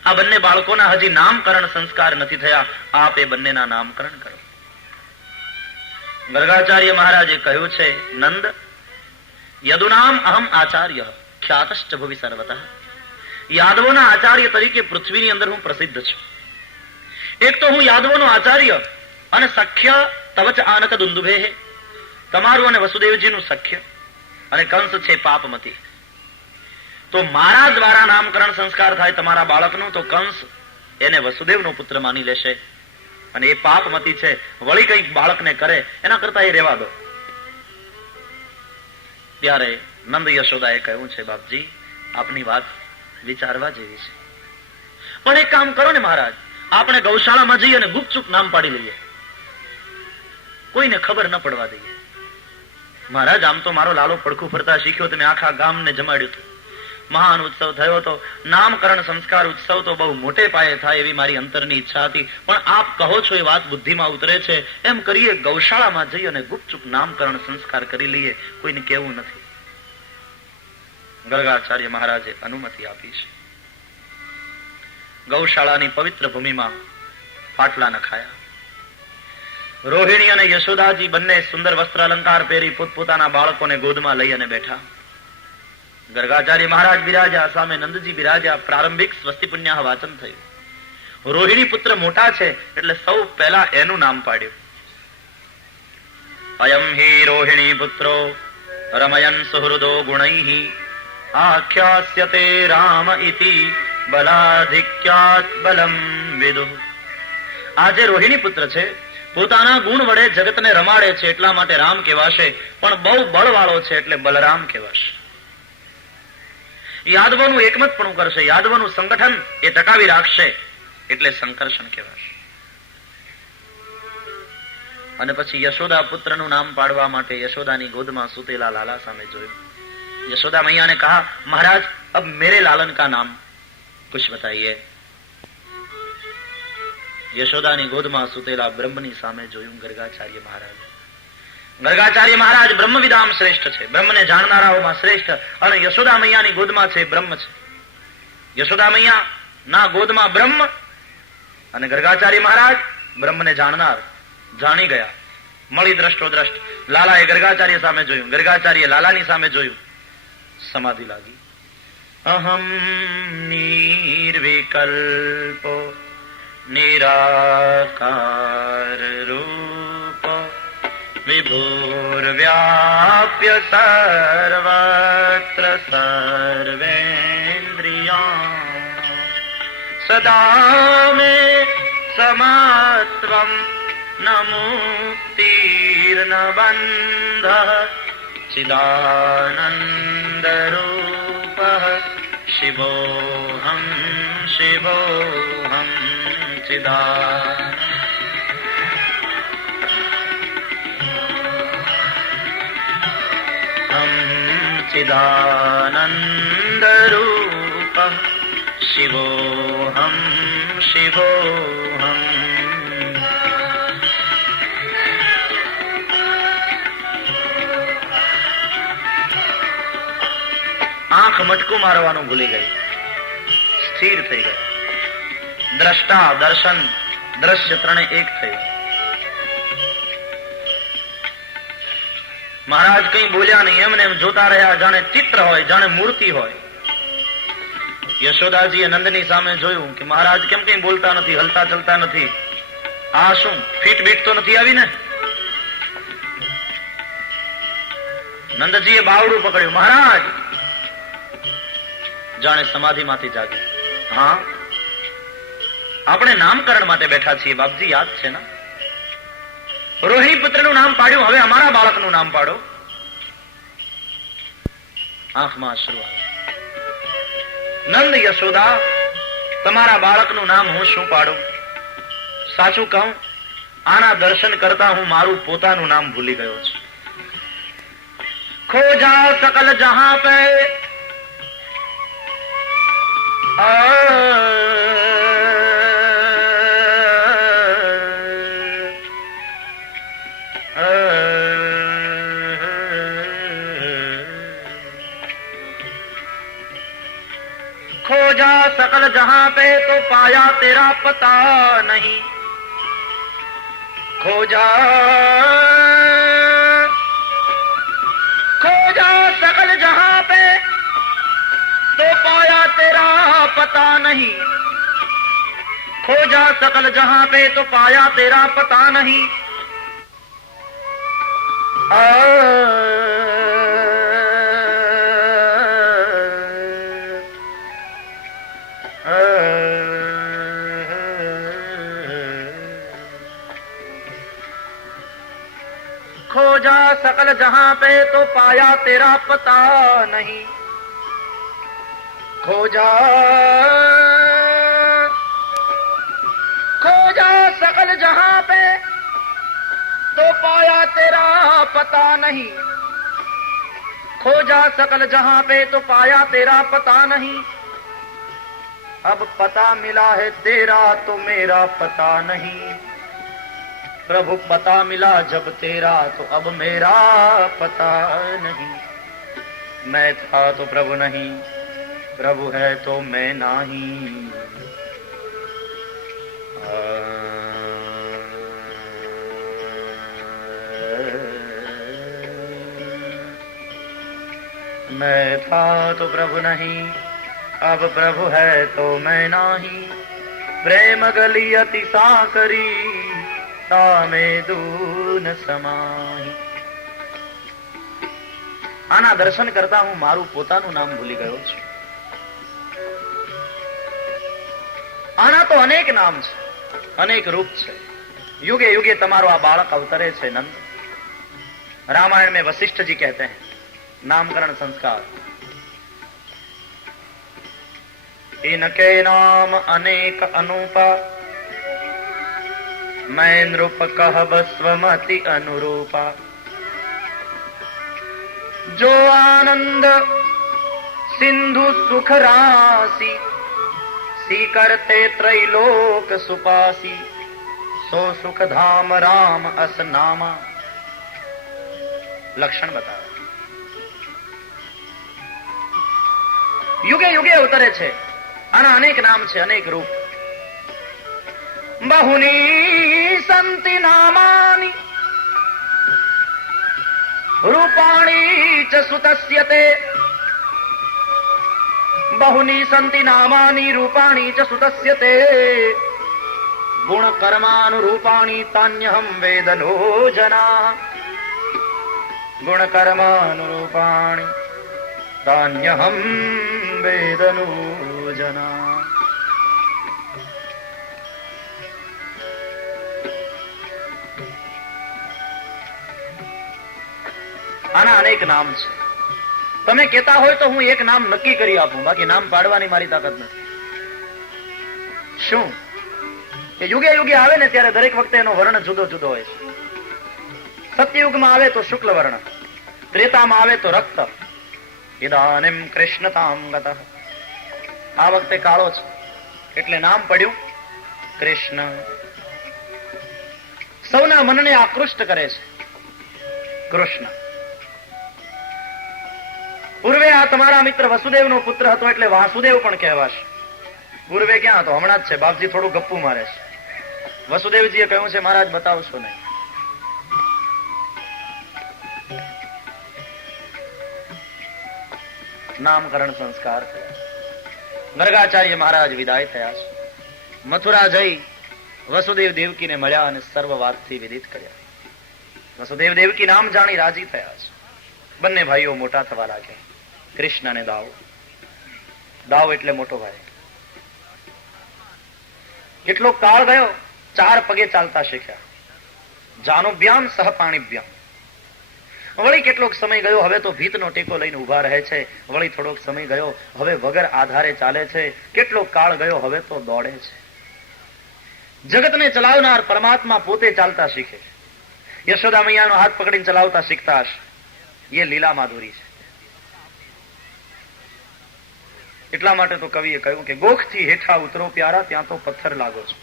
આ બંને બાળકોના હજી નામકરણ સંસ્કાર નથી થયા, આપ એ બંનેના નામકરણ કરો. ગર્ગાચાર્ય મહારાજે કહ્યું છે, નંદ, યદુનામ અહમ આચાર્ય ખ્યાતશ્ચ ભુવિ સર્વતઃ. યાદવોના આચાર્ય તરીકે પૃથ્વીની અંદર હું પ્રસિદ્ધ છું. એક તો હું યાદવોનો આચાર્ય અને સખ્ય તવચ આનક દુંદુભે, તમારું અને વસુદેવજીનું સખ્ય, અને કંસ છે પાપમતી. તો મારા દ્વારા નામકરણ સંસ્કાર થાય તમારા બાળકનું, તો કંસ એને વસુદેવનો પુત્ર માની લેશે, અને એ પાપમતી છે, વળી કંઈક બાળકને કરે, એના કરતા એ રહેવા દો. ત્યારે નંદ યશોદાએ કહ્યું છે, બાપજી, આપની વાત વિચારવા જેવી છે. પણ એક કામ કરો ને મહારાજ, આપણે ગૌશાળામાં જઈએ અને ગુપચુપ નામ પાડી લઈએ, કોઈને ખબર ન પડવા દઈએ. મહારાજ, આમ તો મારો લાલો પડખું ફરતા શીખ્યો, તમે આખા ગામને જમાડ્યું હતું, મહાન ઉત્સવ થયો હતો. નામકરણ સંસ્કાર ઉત્સવ તો બહુ મોટે પાયે થાય એવી મારી અંતરની ઈચ્છા હતી, પણ આપ કહો છો એ વાત બુદ્ધિમાં ઉતરે છે. એમ કરીએ, ગૌશાળામાં જઈ અને ગુપચુપ નામકરણ સંસ્કાર કરી લઈએ, કોઈને કહેવું નથી. ગર્ગાચાર્ય મહારાજે અનુમતિ આપી છે. ગૌશાળાની પવિત્ર ભૂમિમાં પાટલા નખાયા. રોહિણી અને યશોદાજી બંને સુંદર વસ્ત્ર અલંકાર પહેરી પોતપોતાના બાળકોને ગોદમાં લઈ અને બેઠા. ગર્ગાચાર્ય મહારાજ બિરાજ્યા, સામે નંદજી બિરાજ્યા. પ્રારંભિક સ્વસ્તિ પુણ્ય વાચન થયું. રોહિણી પુત્ર મોટા છે એટલે સૌ પહેલા એનું નામ પાડ્યું. અયમ હિ રોહિણી પુત્રો રમયન સુહૃદો ગુણૈઃ આખ્યાસ્યતે રામ ઇતિ બલાધિક્યાત બલમ વિદુઃ. આ જે રોહિણી પુત્ર છે, પોતાના ગુણ વડે જગતને રમાડે છે, એટલા માટે રામ કહેવાશે. પણ બહુ બળવાળો છે એટલે બલરામ કહેવાશે. યાદવોનું એકમતપણું કરશે, યાદવોનું સંગઠન એ ટકાવી રાખશે, એટલે સંકર્ષણ કહેવાશે. અને પછી યશોદા પુત્રનું નામ પાડવા માટે યશોદાની ગોદમાં સુતેલા લાલા સામે જોયું. યશોदा मैया ने कहा, महाराज अब मेरे लालन का नाम कुछ बताइए. યશોદાની ગોદમાં સુતેલા બ્રહ્મની સામે જોયું ગર્ગાચાર્ય મહારાજ. ગર્ગાચાર્ય મહારાજ બ્રહ્મવિદામ શ્રેષ્ઠ છે, બ્રહ્મને જાણનારાઓમાં શ્રેષ્ઠ, અને યશોદા મૈયાની ગોદમાં છે બ્રહ્મ છે. યશોદા મૈયા ના ગોદમાં બ્રહ્મ, અને ગર્ગાચાર્ય મહારાજ બ્રહ્મને જાણનાર, જાણી ગયા. મળી દ્રષ્ટો દ્રષ્ટ. લાલાએ ગર્ગાચાર્ય સામે જોયું, ગર્ગાચાર્ય લાલાની સામે જોયું, સમાધિ લાગી. અહમ નિર્વિકલ્પો નિરાકાર રૂપ વિભુર્વ્યાપ્ય સર્વત્ર સર્વેન્દ્રિયા સદા મે સમત્વમ ન મુક્તિર્ન બંધઃ ચિદાનંદ રૂપઃ શિવોહમ શિવોહમ ચિદાનંદ. ચિદાનંદ રૂપઃ શિવોહમ શિવોહમ. આંખ મટકું મારવાનું ભૂલી ગઈ, સ્થિર થઈ ગઈ. દ્રષ્ટા દર્શન દ્રશ્ય ત્રણે એક થયું. મહારાજ કઈ બોલ્યા નહીં, એમને એમ જોતા રહ્યા, જાણે ચિત્ર હોય, જાણે મૂર્તિ હોય. યશોદાજીએ નંદની સામે જોયું કે મહારાજ કેમ કઈ બોલતા નથી, હલતા ચલતા નથી, આ શું ફીટ બીટ તો નથી આવી ને? નંદજીએ બાવડું પકડ્યું, મહારાજ જાણે સમાધિમાંથી જાગ્યા. હા, આપણે નામકરણ માટે બેઠા છીએ બાપજી, યાદ છે ને? રોહિણી પુત્રનું નામ પાડ્યું, હવે અમારા બાળકનું નામ પાડો. આંખમાં અશ્રુ આવે. નંદ યશોદા, તમારા બાળકનું નામ હું શું પાડું? સાચું કહું, આના દર્શન કરતા હું મારું પોતાનું નામ ભૂલી ગયો છું. ખોજા સકલ જહાં પે खोजा सकल जहां पे तो पाया तेरा पता नहीं. खोजा सकल जहां पे तो पाया तेरा पता नहीं. खोजा सकल जहां पे तो पाया तेरा पता नहीं. खोजा सकल जहां पे तो पाया तेरा पता नहीं. खोजा सकल जहां पे तो पाया तेरा पता नहीं. खोजा सकल जहां पे तो पाया तेरा पता नहीं. अब पता मिला है तेरा तो मेरा पता नहीं. प्रभु पता मिला जब तेरा तो अब मेरा पता नहीं. मैं था तो प्रभु नहीं, प्रभु है तो मैं नहीं. मैं था तो प्रभु नहीं, अब प्रभु है तो मैं नहीं. प्रेम गली अति साकरी तामे दून समाही. આના દર્શન કરતા હું મારું પોતાનું નામ ભૂલી ગયો છું. આના તો અનેક નામ છે, અનેક રૂપ છે. युगे युगे તમારો આ બાળક અવતરે છે નંદ. रामायण में वशिष्ठ जी कहते हैं नामकरण संस्कार. इनके नाम अनेक अनूपा, मैं नृप कहब स्वमति अनुरूपा. जो आनंद सिंधु सुख राशि, सी करते त्रैलोक सुपासी. सो सुख धाम राम अस नामा. લક્ષણ બતાવે. યુગે યુગે અવતરે છે. આના અનેક નામ છે, અનેક રૂપ. બહુની સંતિ નામાની રૂપાણી ચ સુતસ્ય તે. બહુની સંતિ નામાની રૂપાણી ચ સુતસ્ય તે. ગુણ કર્માનુરૂપાણી તાન્યહમ વેદનો જના. ગુણ કર્માનુરૂપાણી તાન્યહમ વેદનો જના. આના અનેક નામ છે. તમે કહેતા હોય તો હું એક નામ નક્કી કરી આપું, બાકી નામ પાડવાની મારી તાકાત નથી. શું કે યુગે યુગે આવે ને ત્યારે દરેક વખતે એનો વર્ણ જુદો જુદો હોય છે. સત્યયુગમાં આવે તો શુક્લ વર્ણ, ત્રેતામાં આવે તો રક્ત. ઇદાનીમ કૃષ્ણતામ ગતઃ. આ વખતે કાળો છે એટલે નામ પડ્યું કૃષ્ણ. સૌના મનને આકૃષ્ટ કરે છે કૃષ્ણ. પૂર્વે આ તમારા મિત્ર વસુદેવનો પુત્ર હતો એટલે વાસુદેવ પણ કહેવાશે. પૂર્વે ક્યાં હતો? હમણાં જ છે. બાપજી થોડું ગપ્પુ મારે છે. વસુદેવજીએ કહ્યું છે મહારાજ બતાવશો નહીં. નામકરણ સંસ્કાર થયા. ગર્ગાચાર્ય મહારાજ વિદાય થયા છે. મથુરા જઈ વસુદેવ દેવકીને મળ્યા અને સર્વ વાતથી વિદિત કર્યા. વસુદેવ દેવકી નામ જાણી રાજી થયા છે. બંને ભાઈઓ મોટા થવા લાગ્યા. કૃષ્ણ અને દાવ. દાવ એટલે મોટો ભાઈ. કેટલો કાળ ગયો, 4 પગે ચાલતા શીખ્યા. જાનુભ્યામ સહ પાણીભ્યામ. વળી કેટલોક સમય ગયો, હવે તો ભીતનો ટેકો લઈને ઉભા રહે છે. વળી થોડોક સમય ગયો, હવે વગર આધારે ચાલે છે. કેટલોક કાળ ગયો, હવે તો દોડે છે. જગતને ચલાવનાર પરમાત્મા પોતે ચાલતા શીખે. યશોદા મૈયાનો હાથ પકડીને ચલાવતા શીખતા હશે. એ લીલા માધુરી છે. એટલા માટે તો કવિએ કહ્યું કે ગોખથી હેઠા ઉતરો પ્યારા, ત્યાં તો પથ્થર લાગો છો.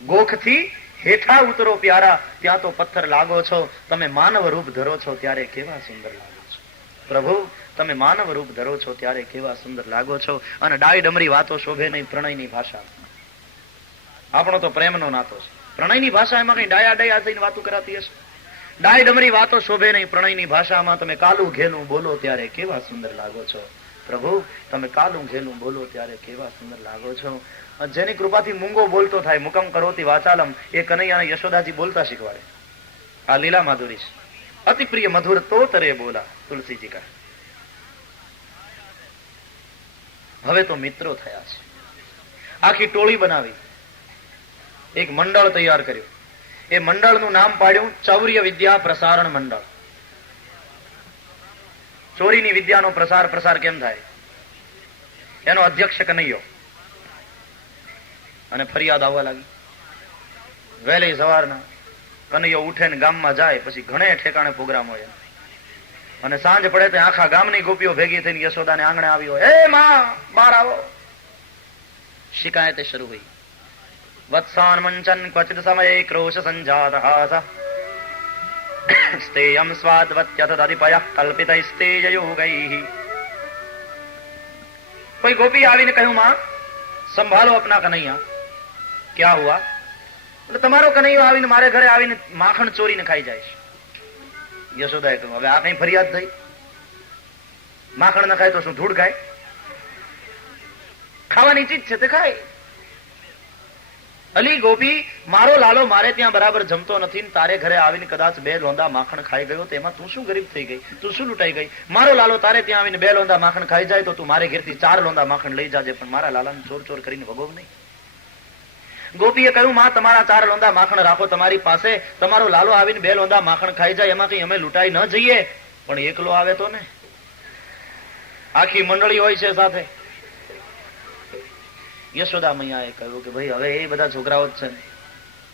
ગોખથી હેઠા ઉતરો પ્યારા, ત્યાં તો પથ્થર લાગો છો. તમે માનવ રૂપ ધરો છો ત્યારે કેવા સુંદર લાગો છો. પ્રભુ તમે માનવ રૂપ ધરો છો ત્યારે કેવા સુંદર લાગો છો. અને ડાય ડમરી વાતો શોભે નહીં પ્રણયની ભાષા. આપણો તો પ્રેમનો નાતો છે. પ્રણયની ભાષા એમાં કઈ ડાયા ડાયા થઈને વાતો કરાતી હશે. ડાય ડમરી વાતો શોભે નહીં પ્રણયની ભાષામાં. તમે કાલું ઘેલું બોલો ત્યારે કેવા સુંદર લાગો છો. પ્રભુ તમે કાલું ઘેલું બોલો ત્યારે કેવા સુંદર લાગો છો. જેની કૃપાથી મૂંગો બોલતો થાય, મુકમ કરોતી વાચાલમ, એ કનૈયાને યશોદાજી બોલતા શીખવાડે. આ લીલા માધુરી છે. અતિ પ્રિય મધુર તો તરે બોલા, તુલસીજી કહે. હવે તો મિત્રો થયા છે. આખી ટોળી બનાવી, એક મંડળ તૈયાર કર્યું. એ મંડળનું નામ પાડ્યું ચૌર્ય વિદ્યા પ્રસારણ મંડળ. ચોરીની વિદ્યાનો પ્રસાર કેમ થાય એનો અધ્યક્ષ કનૈયો. અને ફરિયાદ આવવા લાગી. વહેલી સવારના કનૈયો ઉઠે ને ગામમાં જાય, પછી ઘણે ઠેકાણે પ્રોગ્રામ હોય. અને સાંજ પડે તો આખા ગામની ગોપીઓ ભેગી થઈને યશોદાને આંગણે આવ્યો. હે માં, બહાર આવો. શિકાયતે શરૂ થઈ. વત્સાન મંચન ક્વચિત સમયે ક્રોશ સંજાત હાસ સ્તેયમ સ્વાદવત્યતદિપય કલ્પિતૈસ્તેજયોગૈઃ. કોઈ ગોપી આવીને કહ્યું માં સંભાલો અપના કનૈયા. ક્યાં હુઆ? એટલે તમારો કનૈયો આવીને મારે ઘરે આવીને માખણ ચોરીને ખાઈ જાય છે. યશોદાએ કહ્યું હવે આ કઈ ફરિયાદ થઈ? માખણ ન ખાય તો શું ધૂળ ખાય? ખાવાની ચીજ છે તે ખાય. અલી ગોપી, મારો લાલો મારે ત્યાં બરાબર જમતો નથી, તારે ઘરે આવીને કદાચ 2 લોંદા માખણ ખાઈ ગયો, તેમાં તું શું ગરીબ થઈ ગઈ? તું શું લૂંટાઈ ગઈ? મારો લાલો તારે ત્યાં આવીને 2 લોંદા માખણ ખાઈ જાય તો તું મારે ઘેરથી 4 લોંદા માખણ લઈ જાજે, પણ મારા લાલાને ચોર કરીને વગોવ નહીં. ગોપીએ કહ્યું માં તમારા 4 લોંદા માખણ રાખો તમારી પાસે. તમારો લાલો આવીને 2 લોંદા માખણ ખાઈ જાય એમાં કઈ અમે લૂંટાઈ ન જઈએ. પણ એકલો આવે તો ને, આખી મંડળી હોય છે સાથે. યશોદા મૈયાએ કહ્યું કે ભાઈ હવે એ બધા છોકરાઓ જ છે ને,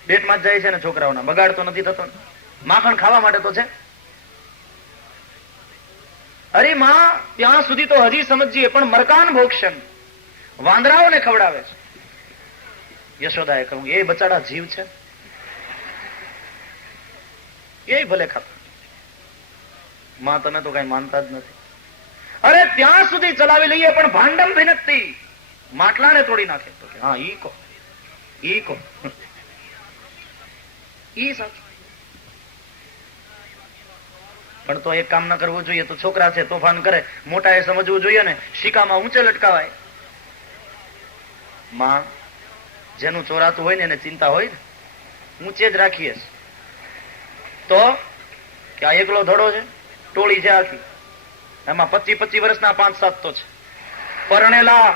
પેટમાં જ જાય છે ને છોકરાઓના, બગાડ તો નથી થતો. માખણ ખાવા માટે તો છે. અરે માં ત્યાં સુધી તો હજી સમજીએ, પણ મરકાન ભોક્ષણ વાંદરાઓને ખવડાવે છે. યશોદાએ કહ્યું એ બચાડા જીવ છે, એ ભલે ખાતા. માં તમે તો કઈ માનતા જ નથી. અરે ત્યાં સુધી ચલાવી લઈએ પણ ભાંડમ ભિનકતી, માટલાને તોડી નાખે. તો કે હા ઈ કો ઈ સાચું. પણ તો એક કામ ના કરવું જોઈએ. તો છોકરા છે તોફાન કરે, મોટા એ સમજવું જોઈએ ને, શિકામાં ઊંચે લટકાવાય. માં જેનું ચોરાતું હોય ને એને ચિંતા હોય ને, ઊંચે જ રાખીએ તો કે આ એકલો ધડો છે, ટોળી છે આખી, એમાં 25 વર્ષના 5-7 તો છે પરણેલા.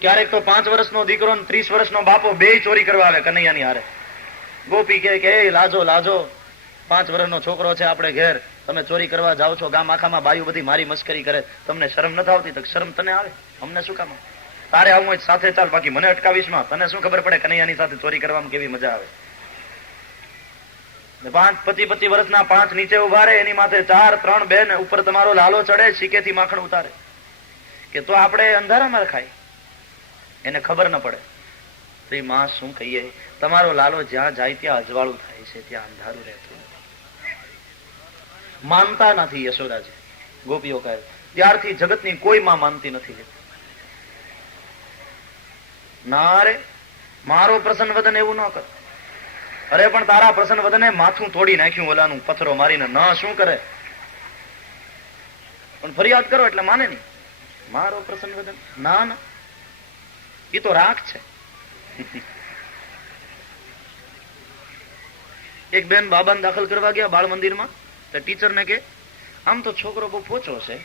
ક્યારેક તો 5 વર્ષનો દીકરો ને 30 વર્ષનો બાપો બે ચોરી કરવા આવે કનૈયાની હારે. ગોપી કે લાજો લાજો, 5 વર્ષનો છોકરો છે આપણે ઘેર, તમે ચોરી કરવા જાઓ છો, ગામ આખામાં બાયું બધી મારી મસ્કરી કરે, તમને શરમ નથી આવતી? તો શરમ તને આવે, અમને શું કામ? તારે આવું હોય સાથે ચાલ, બાકી મને અટકાવીશ માં, તને શું ખબર પડે કનૈયાની સાથે ચોરી કરવામાં કેવી મજા આવે? 25 વર્ષના 5 નીચે ઉભા રહે, એની માથે 4, 3, 2 ને ઉપર તમારો લાલો ચડે, શીકેથી માખણ ઉતારે કે તો આપણે અંધારામાં ખાય, એને ખબર ન પડે. તો એ માં શું કહીએ, તમારો લાલો જ્યાં જાય ત્યાં અજવાળું થાય છે, ત્યાં અંધારું રહેતું. માનતા નથી યશોદાજી. ગોપીઓ કહે ત્યારથી જગતની કોઈ માં માનતી નથી. ના રે, મારો પ્રસન્ન વદન એવું ન કર. અરે પણ તારા પ્રસન્ન વદને માથું તોડી નાખ્યું ઓલાનું પથ્થરો મારીને, ન શું કરે? પણ ફરિયાદ કરો એટલે માને નહીં. મારો પ્રસન્ન વદન, ના ના, એ તો રાખ છે. એક બેન બાબાને દાખલ કરવા ગયા બાળ મંદિરમાં, તો ટીચર ને કે આમ તો છોકરો બહુ પોચો છે,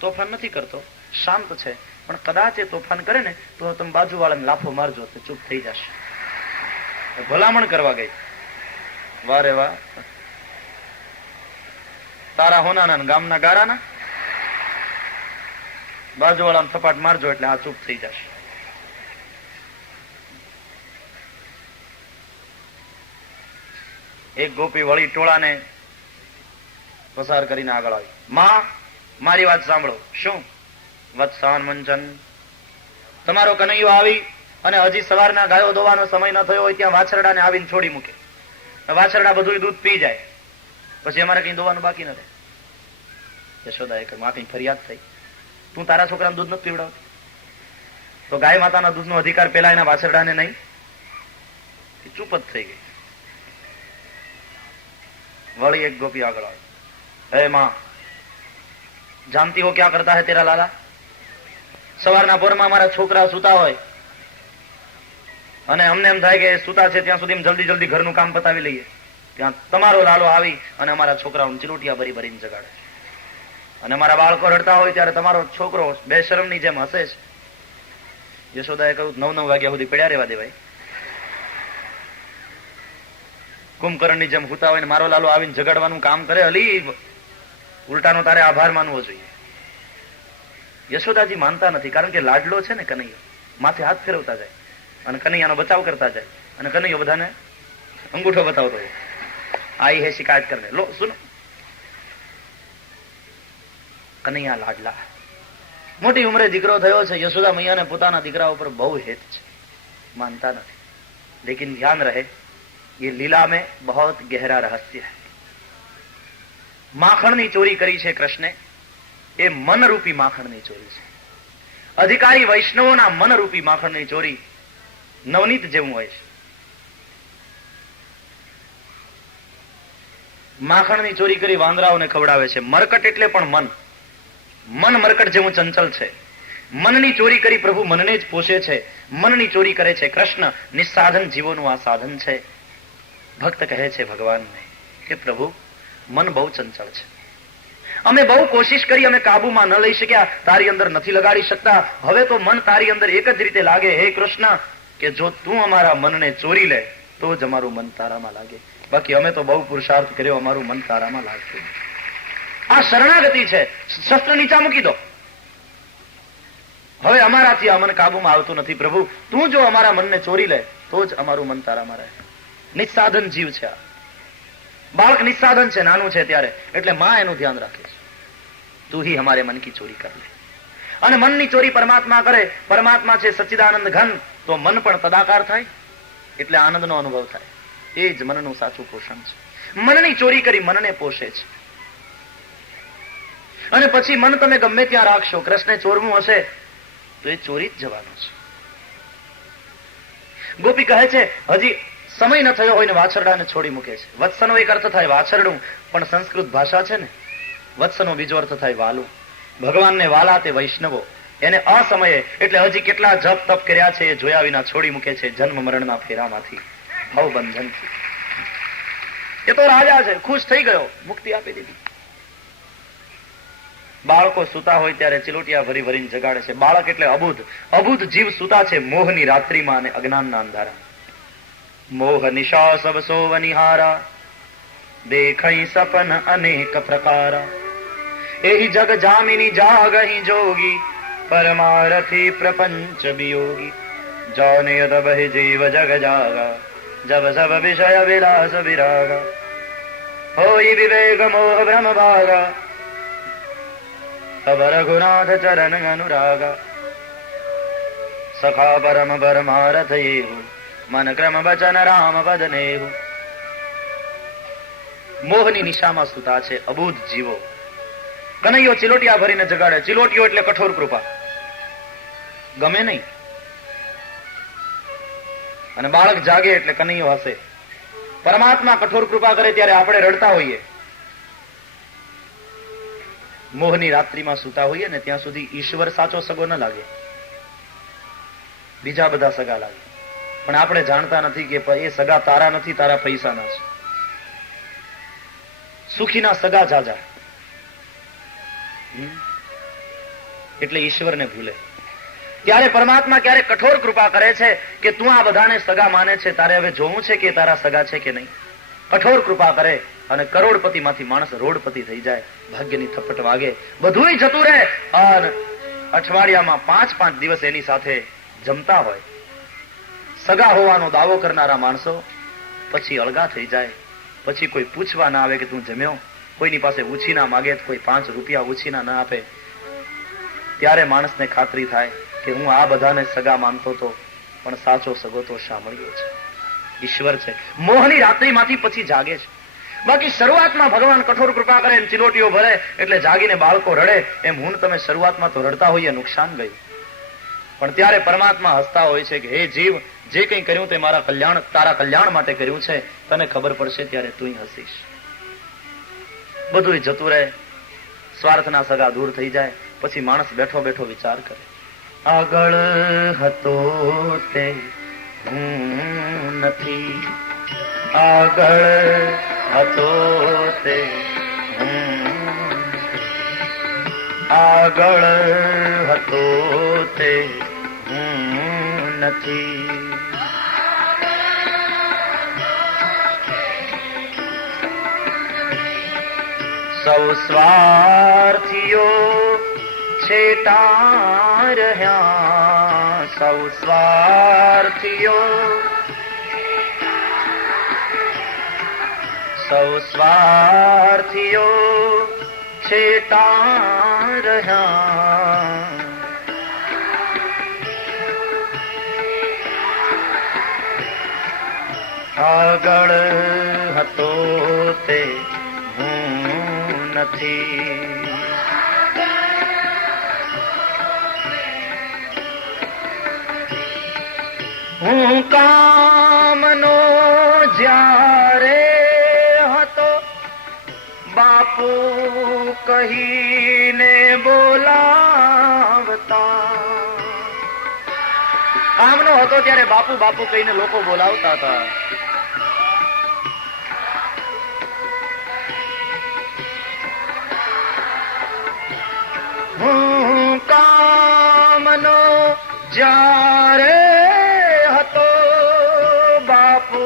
તોફાન નથી કરતો, શાંત છે, પણ કદાચ એ તોફાન કરે ને તો તમે બાજુ વાળાને લાફો મારજો તો ચૂપ થઈ જશે. ભલામણ કરવા ગઈ. વારે વાહ, તારા હોનાના ગામના ગારાના બાજુ વાળાને થપાટ મારજો એટલે આ ચૂપ થઈ જશે. એક ગોપી વળી ટોળાને પસાર કરીને આગળ આવી. માં મારી વાત સાંભળો. શું? વત્સાન મંચન, તમારો કનૈયો આવી અને હજી સવારના ગાયો દોવાનો સમય ન થયો હોય ત્યાં વાછરડાને આવીને છોડી મૂકે. વાછરડા બધું દૂધ પી જાય, પછી અમારે કઈ દોવાનું બાકી ન રહે. યશોદાએ કહ્યું, માં કઈ ફરિયાદ થઈ? તું તારા છોકરાને દૂધ નથી પીવડાવતી? તો ગાય માતાના દૂધનો અધિકાર પેલા એના વાછરડાને નહીં? ચૂપ જ થઈ ગઈ. વળી એક ગોપી આગળ આવી. હે માં, જાનતી હો ક્યાં કરતા હે તેરા લાલા? સવારના પોરમાં મારા છોકરા સુતા હોય અને અમને એમ થાય કે સુતા છે ત્યાં સુધી જલ્દી જલ્દી ઘરનું કામ પતાવી લઈએ, ત્યાં તમારો લાલો આવી અને અમારા છોકરાઓને ચિલોટિયા ભરી ભરીને જગાડે છે. અને મારા બાળકો રડતા હોય ત્યારે તમારો છોકરો બેશરમની જેમ હસે છે. યશોદાએ કહ્યું, 9-9 વાગ્યા સુધી પડ્યા રહેવા દેવાય. કુંભકર્ણની જેમ હુતા હોય ને મારો લાલો આવીને જગાડવાનું કામ કરે, અલી ઉલટાનો તારે આભાર માનવો જોઈએ. યશોદાજી માનતા નથી, કારણ કે લાડલો છે ને કનૈયો, માથે હાથ ફેરવતા જાય અને કનૈયાનો બચાવ કરતા જાય, અને કનૈયો બધાને અંગૂઠો બતાવતો હોય. આઈ હે શિકાયત કરને, લો સુનો. કનૈયા લાડલા, મોટી ઉંમરે દીકરો થયો છે. યશોદા મૈયાને પોતાના દીકરા ઉપર બહુ હેત છે, માનતા નથી. લેકિન ધ્યાન રહે, ये लीला में बहुत गहरा रहस्य है. માખણની ચોરી કરી છે કૃષ્ણે, એ મનરૂપી માખણની ચોરી છે. અધિકારી વૈષ્ણવોના મનરૂપી માખણની ચોરી નવનીત જેવું હોય છે. માખણની ચોરી કરી વાંદરાઓને ખવડાવે છે. મરકટ એટલે પણ મન મરકટ જેવું ચંચલ છે. મનની ચોરી કરી પ્રભુ મનને જ પોષે છે. મનની ચોરી કરે છે કૃષ્ણ. નિસ્સાધન જીવોનું આ સાધન છે. ભક્ત કહે છે ભગવાનને કે પ્રભુ, મન બહુ ચંચળ છે, અમે બહુ કોશિશ કરી, અમે કાબુમાં ન લઈ શક્યા, તારી અંદર નથી લગાડી શકતા. હવે તો મન તારી અંદર એક જ રીતે લાગે, હે કૃષ્ણ, કે જો તું અમારા મનને ચોરી લે તો જ અમારું મન તારામાં લાગે. બાકી અમે તો બહુ પુરુષાર્થ કર્યો, અમારું મન તારામાં લાગતું. આ શરણાગતિ છે. શસ્ત્ર નીચા મૂકી દો. હવે અમારાથી આ મન કાબુમાં આવતું નથી. પ્રભુ, તું જો અમારા મનને ચોરી લે તો જ અમારું મન તારામાં રહે. નિસ્સાધન જીવ છે આ. બાળક નિસ્સાધન છે, નાનું છે ત્યારે, એટલે માં એનું ધ્યાન રાખે છે. તું હી હમારે મન કી ચોરી કર લે. અને મનની ચોરી પરમાત્મા કરે. પરમાત્મા છે સચ્ચિદાનંદ ઘન, તો મન પણ તદાકાર થાય, એટલે આનંદનો અનુભવ થાય. એ જ મનનું સાચું પોષણ છે. મનની ચોરી કરી મનને પોષે છે. અને પછી મન તમે ગમે ત્યાં રાખશો, કૃષ્ણે ચોરવું હશે તો એ ચોરી જ જવાનું છે. ગોપી કહે છે હજી સમય ન થયો હોય ને વાછરડાને છોડી મૂકે છે. વત્સનો એક અર્થ થાય વાછરડું, પણ સંસ્કૃત ભાષા છે ને, વત્સનો બીજો અર્થ થાય વાલું. ભગવાનને વાલા તે વૈષ્ણવો, એને અસમયે એટલે હજી કેટલા જપ તપ કર્યા છે એ જોયા વિના છોડી મૂકે છે જન્મ મરણના ફેરામાંથી, ભવબંધનથી. એ તો રાજા છે, ખુશ થઈ ગયો, મુક્તિ આપી દીધી. બાળકો સુતા હોય ત્યારે ચિલોટિયા ભરી ભરીને જગાડે છે. બાળક એટલે અબુધ, અબુધ જીવ સુતા છે મોહની રાત્રિમાં અને અજ્ઞાનના અંધારા. મોહ નિશા સબ સોવ નિહારા, દેખઈ સપન અનેક પ્રકારા. એહી જગ જામિની જાગહી જોગી, પરમારથી પ્રપંચ વિયોગી. જાને તબ હી જીવ જગ જાગા, જબ સબ વિષય વિલાસ વિરાગા. હોઈ વિવેક મોહ ભ્રમ ભાગા, તબ રઘુનાથ ચરણ અનુરાગા. સખા પરમ પરમારથ એવું, મન ક્રમ વચન રામ પદ નેહુ. મોહની નિશામાં સુતા છે અબુધ જીવો. કનૈયો ચિલોટિયા ભરીને જગાડે. ચિલોટિયો એટલે કઠોર કૃપા, ગમે નહીં. અને બાળક જાગે એટલે કનૈયો હસે. પરમાત્મા કઠોર કૃપા કરે ત્યારે આપણે રડતા હોઈએ. મોહની રાત્રિમાં સુતા હોઈએ ને ત્યાં સુધી ઈશ્વર સાચો સગો ન લાગે, બીજા બધા સગા લાગે. પણ આપણે જાણતા નથી કે એ સગા તારા નથી, તારા પૈસાના છે. સુખીના સગા જાજા, એટલે ઈશ્વરને ભૂલે. ત્યારે પરમાત્મા ક્યારે કઠોર કૃપા કરે છે કે તું આ બધાને સગા માને છે, તારે હવે જોવું છે કે તારા સગા છે કે નહીં. કઠોર કૃપા કરે અને કરોડપતિ માંથી માણસ રોડપતિ થઈ જાય. ભાગ્યની થપ્પટ વાગે, બધુંય જતું રહે. અને અઠવાડિયામાં 5-5 દિવસ એની સાથે જમતા હોય. સગા હોવાનો દાવો કરનારા માણસો પછી અળગા થઈ જાય. પછી કોઈ પૂછવા ના આવે કે તું જમ્યો, કોઈની પાસે ઉછીના માગે, કોઈ 5 રૂપિયા ઉછીના ના આપે. ત્યારે માણસને ખાતરી થાય કે હું આ બધાને સગા માનતો હતો, પણ સાચો સગો તો સાંભળ્યો છે, ઈશ્વર છે. મોહની રાત્રિમાંથી પછી જાગે છે. બાકી શરૂઆતમાં ભગવાન કઠોર કૃપા કરે, ચિલોટીઓ ભરે એટલે જાગીને બાળકો રડે. એમ હું તમે શરૂઆતમાં તો રડતા હોઈએ, નુકસાન ગયું. પણ ત્યારે પરમાત્મા હસતા હોય છે કે હે જીવ, જે કંઈ કર્યું તે મારા કલ્યાણ, તારા કલ્યાણ માટે કર્યું છે. તને ખબર પડશે ત્યારે તું હસીશ. બધું જતું રહે, સ્વાર્થના સગા દૂર થઈ જાય. પછી માણસ બેઠો બેઠો વિચાર કરે, આગળ હતો તે હું નથી, આગળ હતો તે હું, આગળ હતો તે હું નથી. સૌ સ્વાર્થીઓ છેટા રહ્યા, સૌ સ્વાર્થીઓ, સૌ સ્વાર્થીઓ છેટા રહ્યા. આગળ હતો તે હું નથી. હું કામનો જ્યારે હતો, બાપુ કહીને બોલાવતા. કામનો હતો ત્યારે બાપુ બાપુ કહીને લોકો બોલાવતા હતા. હું કામનો જ્યારે હતો, બાપુ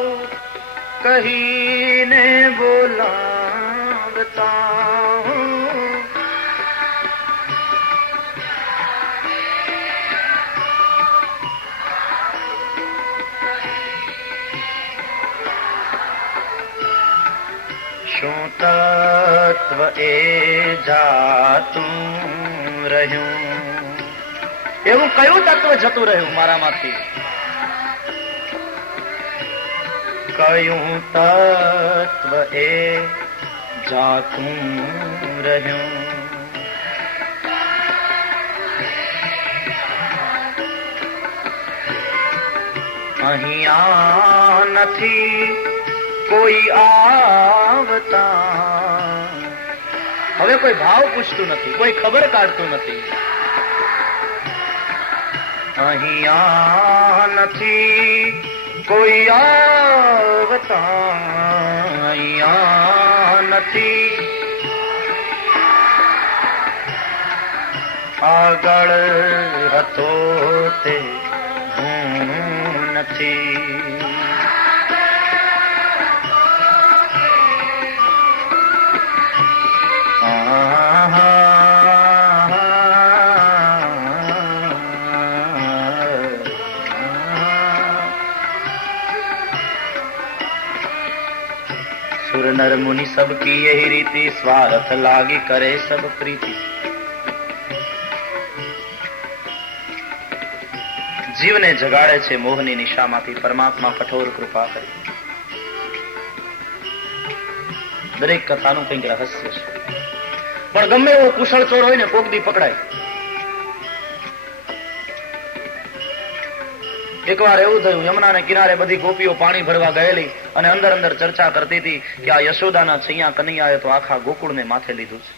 કહીને બોલાવતા. શું તત્વ એ જાતું રહ્યું, એવું કયું તત્વ જતું રહ્યું મારામાંથી? કયું તત્વ એ જાતું રહ્યું. અહીંયા નથી કોઈ આવતા. હવે કોઈ ભાવ પૂછતું નથી, કોઈ ખબર કાઢતું નથી. અહીંયા નથી કોઈ આવતા, અહીંયા નથી આગળ હતો તે હું નથી. सुर नर मुनि सब की यही रीति, स्वार्थ लागी करे सब प्रीति. જીવને જગાડે છે મોહની નિશામાંથી પરમાત્મા કઠોર કૃપા કરી. દરેક કથાનું કંઈક રહસ્ય છે. પણ ગમે એવો કુશળ ચોર હોય ને કોક દી પકડાય. એકવાર એવું થયું, યમુનાને કિનારે બધી ગોપીઓ પાણી ભરવા ગયેલી અને અંદર અંદર ચર્ચા કરતી હતી કે આ યશોદાના છૈયા કનૈયાએ તો આખા ગોકુળને માથે લીધું છે.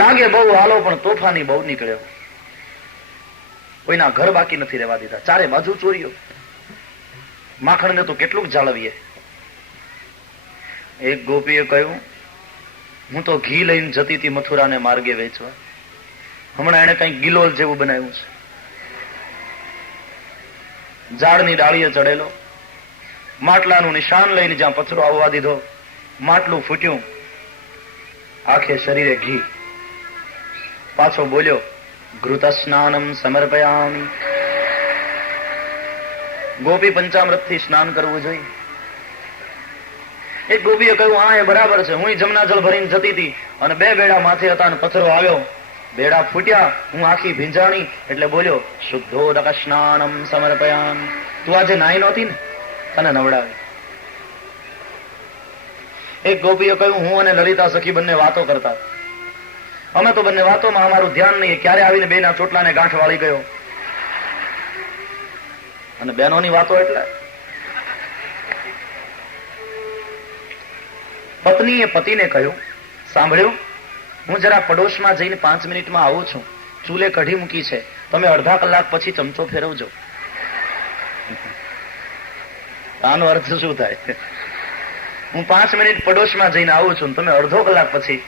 લાગે બહુ હાલો, પણ તોફાની બહુ નીકળ્યો. કોઈના ઘર બાકી નથી રહેવા દીધા, ચારે બાજુ ચોરીઓ. માખણને તો કેટલું જાળવીએ. એક ગોપીએ કહ્યું, હું તો ઘી લઈને જતી હતી મથુરાને માર્ગે વેચવા, હમણાં એને કઈક ગિલોલ જેવું બનાવ્યું છે. ઝાડની ડાળીએ ચડેલો, માટલાનું નિશાન લઈને જ્યાં પથરો આવવા દીધો, માટલું ફૂટ્યું, આખે શરીરે ઘી. પાછો બોલ્યો, ઘૃત સ્નાનમ સમર્પયામિ. ગોપી પંચામૃતથી સ્નાન કરવું જોઈએ. એક ગોપીએ કહ્યું, હા એ બરાબર છે, હું જમના જળ ભરીને જતી હતી અને બે બેડા માથે હતા અને પથરો આવ્યો, બેડા ફૂટ્યા, હું આખી ભીંજાણી એટલે બોલ્યો, શુદ્ધોદક સ્નાનમ સમર્પયામિ. તું આજે નાઈ નહોતી ને, તને નવડાવી. એક ગોપીએ કહ્યું, હું અને લલિતા સખી બંને વાતો કરતા, અમે તો બંને વાતોમાં અમારું ધ્યાન નહીં, ક્યારે આવીને બેના ચોટલાને ગાંઠ વાળી ગયો. અને બહેનોની વાતો એટલે પત્નીએ પતિને કહ્યું, સાંભળ્યું, હું જરા પડોશમાં જઈને 5 મિનિટમાં આવું છું, ચૂલે કઢી મૂકી છે, તમે અડધા કલાક પછી ચમચો ફેરવજો. આનો અર્થ શું થાય? હું 5 મિનિટ પડોશમાં જઈને આવું છું, તમે અડધો કલાક પછી.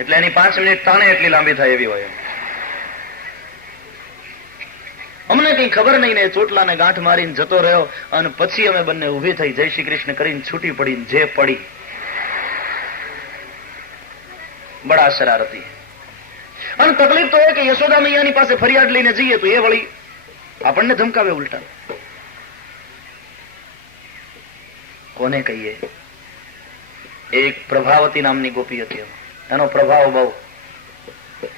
એટલે એની 5 મિનિટ તાણે એટલી લાંબી થાય એવી હોય. અમને કઈ ખબર નહીં ને ચોટલાને ગાંઠ મારીને જતો રહ્યો અને પછી અમે બંને ઉભી થઈ જય શ્રી કૃષ્ણ કરીને છૂટી પડીને જે પડી. બડા શરારતી. અને તકલીફ તો એ કે યશોદા મૈયાની પાસે ફરિયાદ લઈને જઈએ તો એ વળી આપણને ધમકાવે ઉલટા. કોને કહીએ? એક પ્રભાવતી નામની ગોપી હતી, એનો પ્રભાવ બહુ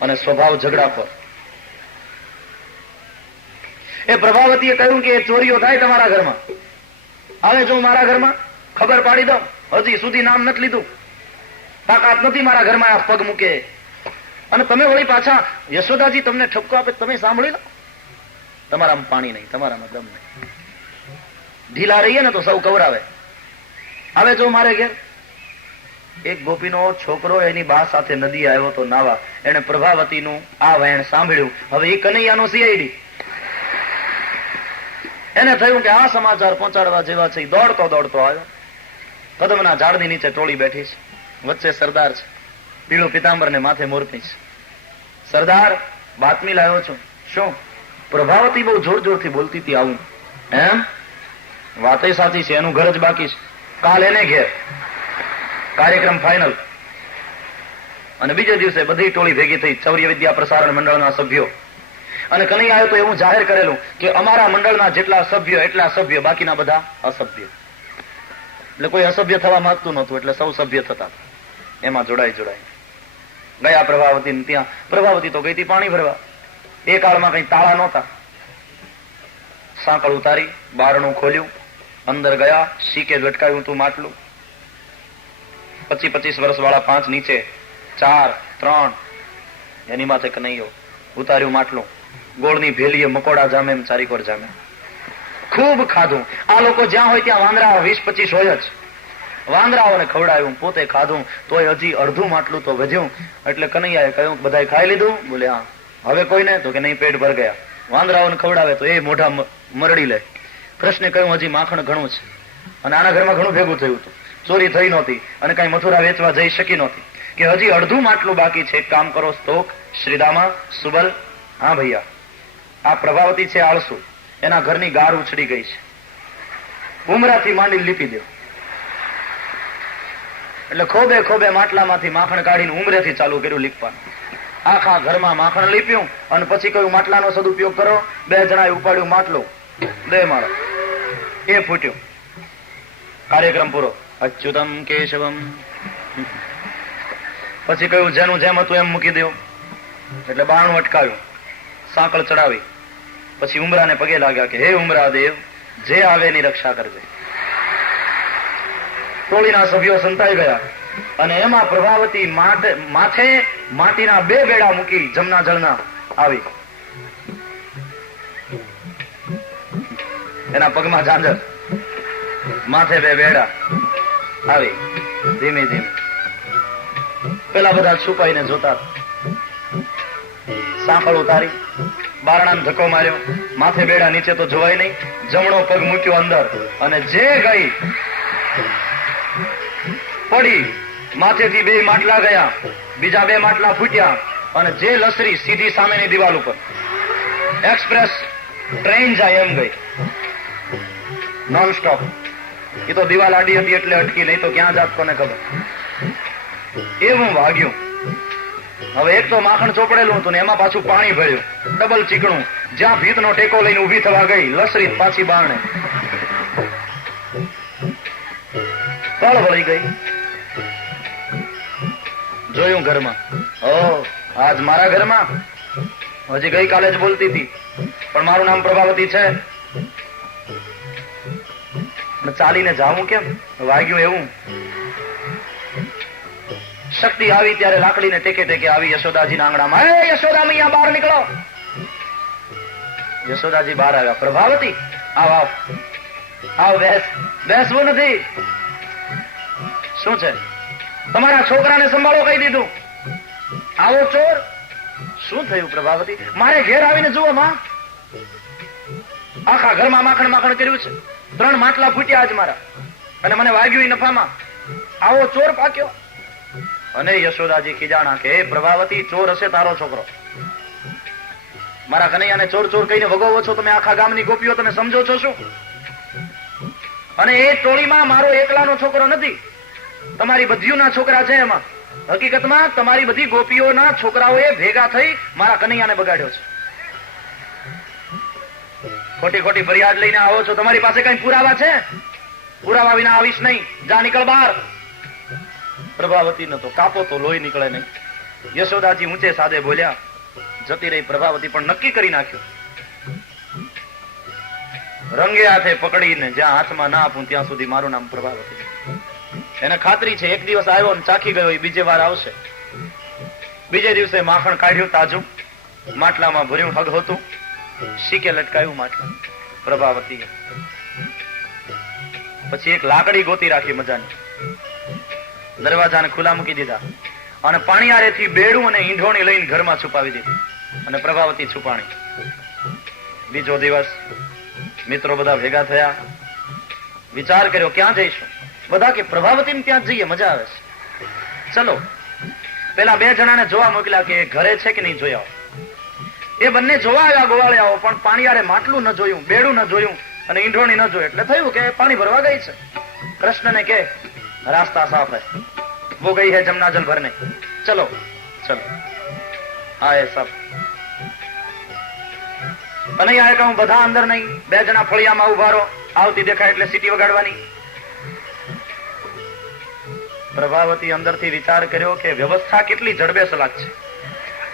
અને સ્વભાવ ઝઘડાખોર. એ પ્રભાવતીએ કહ્યું કે ચોરીઓ થાય તમારા ઘરમાં, આવે જો મારા ઘરમાં ખબર પાડી દો, હજી સુધી નામ નથી લીધું, તાકાત નથી મારા ઘરમાં આ પગ મૂકે. અને તમે વળી પાછા યશોદાજી તમને ઠપકો આપે, તમે સાંભળી લો, તમારામાં પાણી નહીં, તમારામાં દમ નહીં. ઢીલા રહીએ ને તો સૌ કવરાવે. આવે જો મારે ઘેર. એક ગોપીનો છોકરો એની બા સાથે નદી આવ્યો તો નાવા, એને પ્રભાવતીનું આ વહેણ સાંભળ્યું. હવે એ કનૈયાનો સીઆઈડી. એને થયું કે આ સમાચાર પહોંચાડવા જેવા છે. દોડતો દોડતો આવ્યો. કદમના ઝાડની નીચે ટોળી બેઠી છે, વચ્ચે સરદાર છે, પીળું પિતાંબર ને માથે મોરપી છે. સરદાર, બાતમી લાવ્યો છું. શું? પ્રભાવતી બહુ જોર જોરથી બોલતી હતી આવું. એમ? વાતે સાચી છે, એનું ઘર જ બાકી છે, કાલ એને ઘેર કાર્યક્રમ ફાઇનલ. અને બીજે દિવસે બધી ટોળી ભેગી થઈ, ચૌર્ય વિદ્યા પ્રસારણ મંડળના સભ્યો. અને કનૈયાએ તો એવું જાહેર કરેલું કે અમારા મંડળના જેટલા સભ્યો એટલા સભ્ય, બાકીના બધા અસભ્ય. એટલે કોઈ અસભ્ય થવા માંગતું નહોતું, એટલે સૌ સભ્ય થતા. એમાં જોડાઈ ગયા પ્રભાવતી ત્યાં. પ્રભાવતી તો ગઈ હતી પાણી ભરવા. એ કાળમાં કઈ તાળા નહોતા. સાંકળ ઉતારી બારણું ખોલ્યું, અંદર ગયા, શીકે લટકાવ્યું તું માટલું. 25-25 વર્ષ વાળા 5 નીચે, 4, 3, એની માથે કનૈયો ઉતાર્યું માટલું. ગોળની ભેલીએ મકોડા જામે એમ ચારીકોર જામે. ખૂબ ખાધું. આ લોકો જ્યાં હોય ત્યાં વાંદરા 20-25 હોય જ. વાંદરાઓને ખવડાવ્યું, પોતે ખાધું, તોય હજી અડધું માટલું તો વધ્યું. એટલે કનૈયાએ કહ્યું બધાએ ખાઈ લીધું? બોલે હા. હવે કોઈને? તો કે નહીં, પેટ ભર ગયા. વાંદરાઓને ખવડાવે તો એ મોઢા મરડી લે. કૃષ્ણે કહ્યું હજી માખણ ઘણું છે, અને આના ઘરમાં ઘણું ભેગું થયું હતું, ચોરી થઈ નહોતી, અને કઈ મથુરા વેચવા જઈ શકી નહોતી, કે હજી અડધું માટલું બાકી છે. એક કામ કરો, સ્તોક, શ્રીદામા, સુબલ, હા ભૈયા, આ પ્રભાવતી છે આળસુ, એના ઘરની ગાર ઉછળી ગઈ છે, ઉમરાથી માંડી લીપી દો. એટલે ખોબે ખોબે માટલામાંથી માખણ કાઢીને ઉમરેથી ચાલુ કર્યું લીપવાનું. આખા ઘરમાં માખણ લીપ્યું, અને પછી કહ્યું માટલાનો સદુપયોગ કરો. 2 જણાએ ઉપાડ્યું માટલું, દે મારો, એ ફૂટ્યું. કાર્યક્રમ પૂરો. અચ્યુતમ કેશવમ. પછી કહ્યું જેનું જેમ હતું એમ મૂકી દો. એટલે બારણું અટકાવ્યું, સાંકળ ચડાવી, પછી ઉમરાને પગે લાગ્યા કે હે ઉમરા દેવ, જે આવે એની રક્ષા કરજે. ટોળીના સભ્યો સંતાઈ ગયા, અને એમાં પ્રભાવતી માથે માટીના 2 બેડા મૂકી જમના જળના આવી. એના પગમાં ઝાંઝર, માથે 2 બેડા આવી. ધીમે ધીમે પેલા બધા છુપાઈને જોતા. સાંકળ ઉતારી, બારણાને ધક્કો માર્યો, માથે બેડા, નીચે તો જોવાય નહીં. જમણો પગ મૂક્યો અંદર, અને જે ગઈ પડી, માથેથી 2 માટલા ગયા, બીજા 2 માટલા ફૂટ્યા, અને જે લસરી સીધી સામેની દિવાલ ઉપર એક્સપ્રેસ ટ્રેન જાય એમ ગઈ, નોન સ્ટોપ. એ તો દિવાલ આડી હતી એટલે અટકી, નહીં તો ક્યાં જાત કોને ખબર. એવું વાગ્યું. હવે એક તો માખણ ચોપડેલું હતું ને એમાં પાછું પાણી ભર્યું, ડબલ ચીકણું. જ્યાં ભીતનો ટેકો લઈને ઉભી થવા ગઈ, લસરી પાછી બારણે તળ વળી ગઈ. જોયું ઘરમાં, ઓ આજ મારા ઘરમાં, હજી ગઈકાલે જ બોલતી હતી, પણ મારું નામ પ્રભાવતી છે, ચાલીને જાવું કેમ? વાગ્યું એવું. શક્તિ આવી ત્યારે લાકડીને ટેકે ટેકે આવી યશોદાજીના આંગણામાં. હે યશોદા મૈયા, બહાર નીકળો. યશોદાજી બહાર આવ્યા. પ્રભાવતી, આવ આવ આવ, બેસવું નથી. શું છે? તમારા છોકરાને સંભાળો કહી દીધું. આવો ચોર. શું થયું પ્રભાવતી? મારે ઘેર આવીને જુઓ માં, આખા ઘરમાં માખણ માખણ કર્યું છે. 3 માટલા ફૂટ્યા આજ મારા, અને મને વાગ્યું નફામાં. આવો ચોર પાક્યો. અને યશોદાજી ખીજાણા કે હે પ્રભાવતી, ચોર હશે તારો છોકરો. મારા કનૈયાને ચોર ચોર કહીને વગોવો છો તમે. આખા ગામની ગોપીઓ તમે સમજો છો શું? અને એ ટોળીમાં મારો એકલાનો છોકરો નથી, તમારી બધીઓના છોકરા છે. એમાં હકીકતમાં તમારી બધી ગોપીઓના છોકરાઓએ ભેગા થઈ મારા કનૈયાને બગાડ્યો છે. ખોટી ખોટી ફરિયાદ લઈને આવો છો. તમારી પાસે કઈ પુરાવા છે? પુરાવા વિના આવીશ નહીં. જા, નીકળ બહાર. પ્રભાવતી ન તો કાપો તો લોહી નીકળે નહીં. યશોદાજી ઊંચે સાદે બોલ્યા. જતી રહી પ્રભાવતી, પણ નક્કી કરી નાખ્યું, રંગે હાથે પકડીને જ્યાં હાથમાં ના આપું ત્યાં સુધી મારું નામ પ્રભાવતી. એને ખાતરી છે એક દિવસ આવ્યો ને ચાખી ગયો, બીજે વાર આવશે. બીજે દિવસે માખણ કાઢ્યું તાજું, માટલામાં ભર્યું, હગ હતું, શીકે લટકાયું માટલા પ્રભાવતી. પછી એક લાકડી ગોતી રાખી મજાની, દરવાજાને ખુલ્લા મૂકી દીધા, અને પાણીયારેથી બેડું અને ઈંઢોણી લઈને ઘરમાં છુપાવી દીધી, અને પ્રભાવતી છુપાણી. બીજો દિવસ મિત્રો બધા ભેગા થયા, વિચાર કર્યો ક્યાં જઈશું. બધા કે પ્રભાવતી ત્યાં જઈએ, મજા આવે છે. ચલો, પેલા 2 જણાને જોવા મોકલ્યા કે ઘરે છે કે નહીં જોઈ આવો. એ બંને જોવા આવ્યા ગોવાળિયાઓ, પણ પાણીયારે માટલું ન જોયું, બેડું ન જોયું, અને ઈંઢોણી ન જોયું. એટલે થયું કે પાણી ભરવા ગઈ છે. કૃષ્ણને કે રાસ્તા સાફ હૈ, वो गई है जमुना जल भरने, चलो चलो. હા એ સબ. અને યાર કહું બધા અંદર નહીં, 2 જણા ફળિયામાં ઉભા રહો, આવતી દેખાય એટલે સીટી વગાડવાની. પ્રભાવતી અંદરથી વિચાર કર્યો કે વ્યવસ્થા કેટલી જડબે સલાક છે,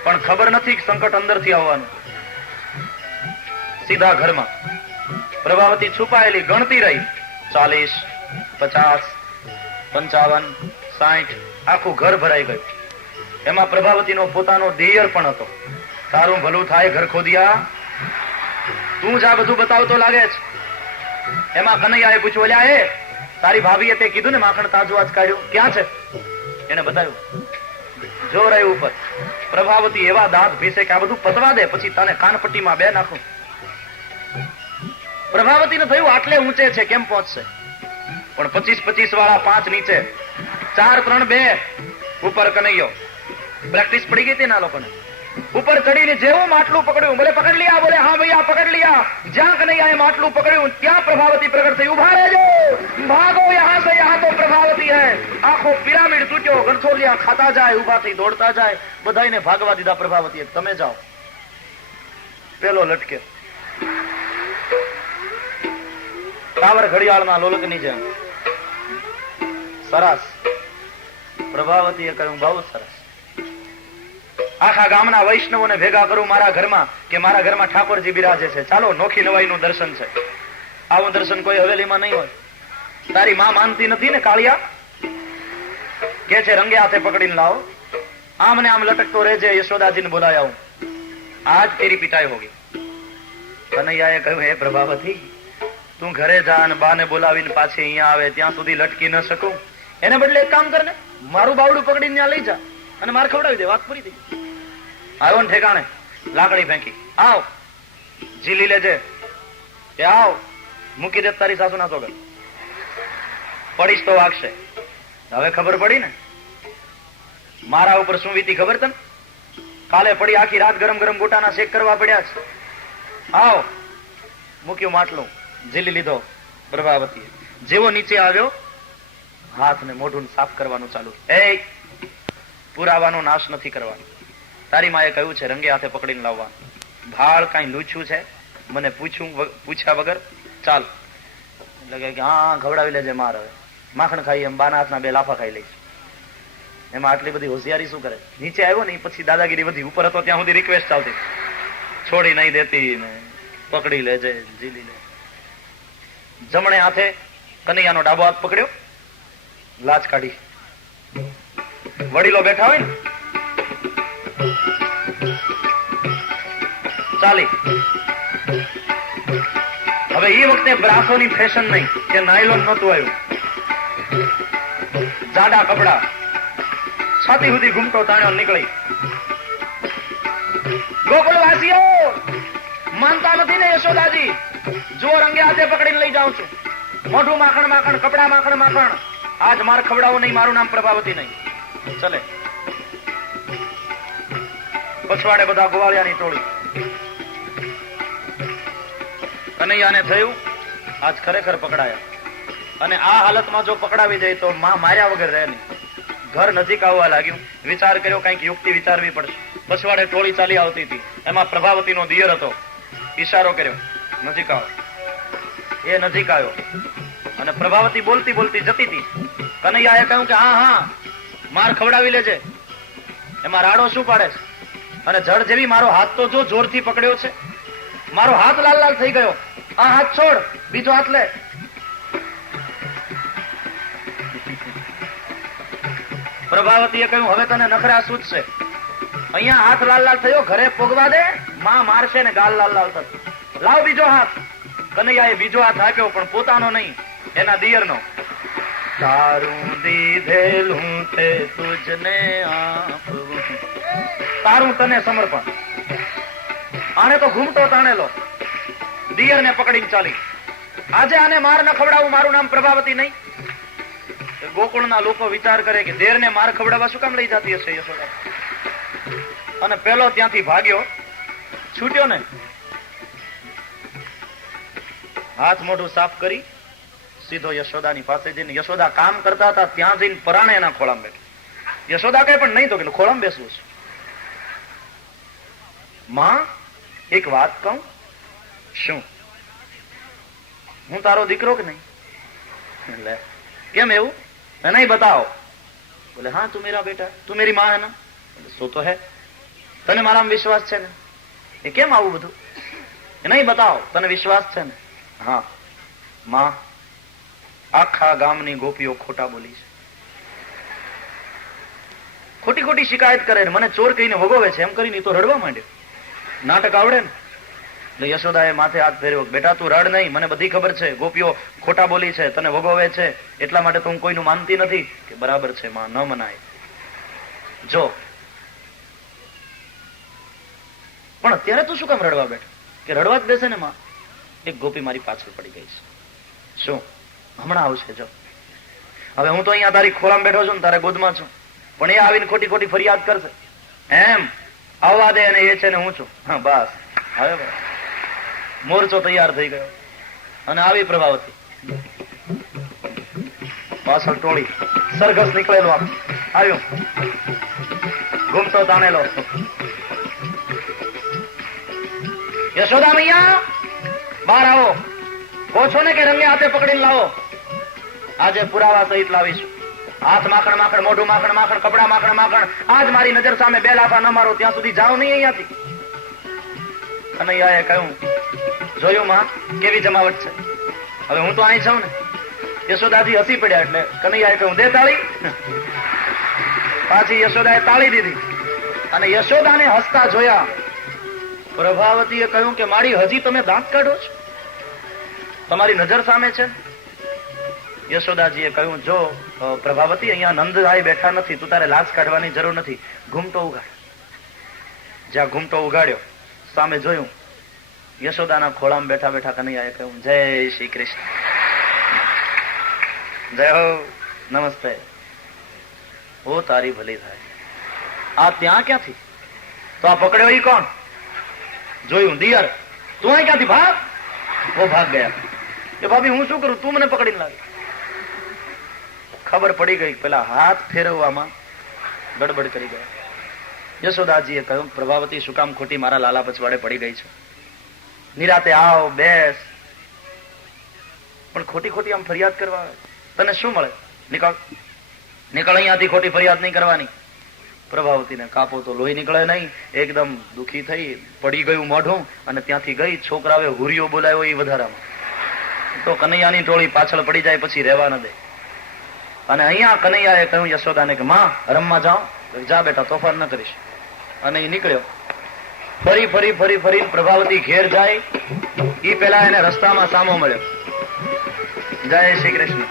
પણ ખબર નથી કે સંકટ અંદરથી આવવાનું. સીધા ઘરમાં પ્રભાવતી છુપાયેલી ગણતી રહી. 40, 50, 55, 60, આખું ઘર ભરાઈ ગયું. એમાં પ્રભાવતીનો પોતાનો દિયર પણ હતો. તારું ભલું થાય ઘર ખોદિયા, તું જ આ બધું બતાવતો લાગે છે. એમાં કનૈયાએ પૂછ્યું, અલ્યા એ તારી ભાભીએ તે કીધું ને માખણ તાજું આજ કાઢ્યું, ક્યાં છે? એને બતાવ્યું. જો રહ્યું ઉપર. પ્રભાવતી એવા દાંત ભીસે કે આ બધું પતવા દે, પછી તને કાનપટ્ટીમાં બે નાખું. પ્રભાવતીને થયું આટલે ઊંચે છે, કેમ પહોંચશે? પણ 25-25 વાળા 5 નીચે, 4, 3, 2 ઉપર કનૈયો. પ્રેક્ટિસ પડી ગઈ હતી ના લોકોને. ઉપર ચડીને જેવું માટલું પકડ્યું, બોલે પકડ લિયા, બોલે હા ભૈયા પકડ લિયા. જ્યાં કનૈયાએ માટલું પકડ્યું ત્યાં પ્રભાવતી પ્રગટ થઈ. ઉભા રહેજો, ભાગો યહાં સે, યહાં તો પ્રભાવતી હૈ. આખો પિરામિડ તૂટ્યો, ગરથોલિયા ખાતા જાય, ઉભા થઈ દોડતા જાય. બધાને ભાગવા દીધા પ્રભાવતીએ. તમે જાઓ. પેલો લટકે ટાવર ઘડિયાળના લોલકની જેમ સરસ. પ્રભાવતીએ કહ્યું, બહુ સરસ. આખા ગામના વૈષ્ણવોને ભેગા કરું મારા ઘરમાં, કે મારા ઘરમાં ઠાકોરજી બિરાજે છે. ચાલો, નોખી નવાઈનું દર્શન છે. આવું દર્શન કોઈ હવેલીમાં નહીં હોય. તારી માં માનતી નથી ને કાળિયા, કે છે રંગે હાથે પકડીને લાવો. આમ ને આમ લટકતો રહેજે, યશોદાજીને બોલાય આવું. આજ તેરી પિટાઈ હોગી. કનૈયાએ કહ્યું, હે પ્રભાવતી, તું ઘરે જા અને બાને બોલાવીને પાછી અહીંયા આવે ત્યાં સુધી લટકી ન શકું. એને બદલે એક કામ કર ને, મારું બાવડું પકડીને ત્યાં લઈ જા અને માર ખવડાવી દે. વાત પૂરી થઈ. આવ્યો ને ઠેકાણે, લાકડી ફેંકી. આવ ઝીલી લેજે. કે આવ મૂકી દે તારી સાસુ ના સોગર. પડીશ તો વાગશે. હવે ખબર પડી ને મારા ઉપર શું વીતી ખબર તને? કાલે પડી આખી રાત ગરમ ગરમ ગોટાના શેક કરવા પડ્યા છે. આવ મૂક્યું માટલું, ઝીલી લીધો પ્રભાવતી. જેવો નીચે આવ્યો, હાથ ને મોઢું સાફ કરવાનું ચાલુ. એ પુરાવાનો નાશ નથી કરવાનો. તારી માએ કહ્યું છે રંગે હાથે પકડીને લાવવાનું. ભાળ કઈ લૂછ્યું છે, મને પૂછ્યા વગર ચાલ. એટલે કે હા ખવડાવી લેજે માર. હવે માખણ ખાઈ એમ બાના હાથના 2 લાફા ખાઈ લઈશ. એમાં આટલી બધી હોશિયારી શું કરે? નીચે આવ્યો ને પછી દાદાગીરી બધી. ઉપર હતો ત્યાં સુધી રિક્વેસ્ટ ચાલતી, છોડી નહીં દેતી ને પકડી લેજે, ઝીલી લે. જમણે હાથે કનૈયાનો ડાબો હાથ પકડ્યો, લાજ કાઢી. વડીલો બેઠા હોય ને ચાલી. હવે એ વખતે બ્રાસોની ફેશન નહીં, કે નાયલોન નહોતું આવ્યું. જાડા કપડા, છાતી સુધી ઘૂમટો તાણ્યો નીકળી. ગોકુળવાસીઓ માનતા નથી ને યશોદાજી, જો રંગે હાથે પકડીને લઈ જાઉં છું. મોઢું માખણ માખણ, કપડા માખણ માખણ. આજ માર ખવડાવો નહીં, મારું નામ પ્રભાવતી નહીં. ચલે પછવાડે બધા ગોવાળિયાની ટોળી. કનૈયાને થયું આજ ખરેખર પકડાયા. અને આ હાલતમાં જો પકડાવી જાય તો માં માર્યા વગર રહે નહીં. ઘર નજીક આવવા લાગ્યું. વિચાર કર્યો કઈક યુક્તિ વિચારવી પડશે. પછવાડે ટોળી ચાલી આવતી હતી. એમાં પ્રભાવતીનો દિયર હતો. ઈશારો કર્યો, નજીક આવો. એ નજીક આવ્યો અને પ્રભાવતી બોલતી બોલતી જતી હતી. કનૈયાએ કહ્યું કે હા હા માર ખવડાવી લેજે. એમાં રાડો શું પાડે છે? અને જળ જેવી મારો હાથ તો જો જોરથી પકડ્યો છે. મારો હાથ લાલ લાલ થઈ ગયો. આ હાથ છોડ, બીજો હાથ લે. પ્રભાવતીએ કહ્યું હવે તને નખરા સૂચશે. અહીંયા હાથ લાલ લાલ થયો, ઘરે પોગવા દે, માં મારશે ને ગાલ લાલ લાલ થશે. લાવ બીજો હાથ. કનૈયાએ બીજો હાથ આપ્યો, પણ પોતાનો નહીં, એના દિયરનો. તારું દીધેલું તે તુજને આપવું, તારું તને સમર્પણ. આને તો ઘૂમટો તાણેલો, દિયરને પકડીને ચાલી. આજે આને માર ન ખવડાવું, મારું નામ પ્રભાવતી નહીં. ગોકુળના લોકો વિચાર કરે કે દેરને માર ખવડાવવા શું કામ લઈ જતી હશે યશોદા. અને પેલો ત્યાંથી ભાગ્યો, છૂટ્યો ને. હાથ મોઢું સાફ કરી સીધો યશોદાની પાસે જઈને, યશોદા કામ કરતા હતા ત્યાં જઈને પરાણે એના ખોળામાં બેઠો. યશોદા કઈ પણ નહીં તો કે ખોળામાં બેસવું છે. માં એક વાત કહું. શું? હું તારો દીકરો કે નહીં? લે કેમ એવું? નહીં બતાવો. બોલે હા તું મેરા બેટા, તું મેરી માં હે ના? સો તો હે. તને મારામાં વિશ્વાસ છે ને? એ કેમ આવું બધું? નહીં બતાવો, તને વિશ્વાસ છે ને? હા માં, આખા ગામની ગોપીઓ ખોટા બોલી છે, ખોટી ખોટી શિકાયત કરે ને મને ચોર કહીને ભોગવે છે એમ કરીને તો રડવા માંડ્યો. નાટક આવડે ને એટલે યશોદાએ માથે હાથ ફેર્યો, બેટા તું રડ નહીં, મને બધી ખબર છે, ગોપીઓ ખોટા બોલી છે, તને ભોગવે છે, એટલા માટે તો હું કોઈનું માનતી નથી. કે બરાબર છે માં, ન મનાય. જો પણ અત્યારે તું શું કામ રડવા બેઠ? કે રડવા જ બેસે ને માં, એક ગોપી મારી પાછળ પડી ગઈ છે. શું? હમણાં આવશે. જો હવે હું તો અહીંયા તારી ખોરામાં બેઠો છું ને તારે ગોદમાં છું, પણ એ આવીને ખોટી ખોટી ફરિયાદ કરશે એમ આવવા દે, અને એ છે ને હું છું. હા બસ હવે મોરચો તૈયાર થઈ ગયો અને આવી પ્રભાવતી પાછળ ટોળી સરઘસ નીકળેલો આવ્યો, ઘૂમતો તાણેલો. યશોદા મૈયા બહાર આવો, કહો છો ને કે રંગે હાથે પકડીને લાવો. આજે પુરાવા સહિત લાવીશું. હાથ માખણ માખણ, મોઢું માખણ માખણ, કપડા માખણ માખણ. આજ મારી નજર સામે બે લાફા ન મારો ત્યાં સુધી જાઓ નહીં અહીંયાથી. કનૈયાએ કહ્યું, જોયું માં કેવી જમાવટ છે, હવે હું તો અહીં છું ને. યશોદાજી હસી પડ્યા એટલે કનૈયાએ કહ્યું, દે તાળી. પાછી યશોદાએ તાળી દીધી અને યશોદાને હસતા જોયા. પ્રભાવતીએ કહ્યું કે મારી હજી તમે દાંત કાઢો છો, તમારી નજર સામે છે. યશોદાજીએ કહ્યું, જો પ્રભાવતી અહીંયા નંદભાઈ બેઠા નથી, તું તારે લાજ કાઢવાની જરૂર નથી, ઘૂમટો ઉગાડ. જ્યાં ઘૂમટો ઉગાડ્યો સામે જોયું, યશોદાના ખોળામાં બેઠા બેઠા કનૈયાએ કહ્યું, જય શ્રી કૃષ્ણ, જય હો, નમસ્તે, ઓ તારી ભલી થાય. આ ત્યાં ક્યાંથી? તો આ પકડ્યો ઈ કોણ? જોયું દિયર, તું અહીં ક્યાંથી? ભાગ. ઓ ભાગ ગયા. કે ભાભી હું શું કરું, તું મને પકડીને લાવી. ખબર પડી ગઈ, પેલા હાથ ફેરવવામાં ગડબડ કરી ગયા. યશોદાજીએ કહ્યું, પ્રભાવતી શું કામ ખોટી મારા લાલા પછવાડે પડી ગઈ છે? નિરાતે આવ, બેસ. પણ ખોટી ખોટી આમ ફરિયાદ કરવા તને શું મળે? નીકળ, નીકળ અહીંયાથી, ખોટી ફરિયાદ નહીં કરવાની. પ્રભાવતીને કાપો તો લોહી નીકળે નહીં, એકદમ દુખી થઈ, પડી ગયું મોઢું અને ત્યાંથી ગઈ. છોકરાએ હુરિયો બોલાવ્યો એ વધારામાં. તો કનૈયાની ટોળી પાછળ પડી જાય પછી રહેવા ન દે. અને અહીંયા કનૈયાએ કહ્યું યશોદાને કે માં રમવા જાઓ. જા બેટા, તોફાન ન કરીશ. અને એ નીકળ્યો. ફરી ફરી ફરી ફરી પ્રભાવતી ઘેર જાય એ પેલા એને રસ્તામાં સામો મળ્યો. જય શ્રી કૃષ્ણ.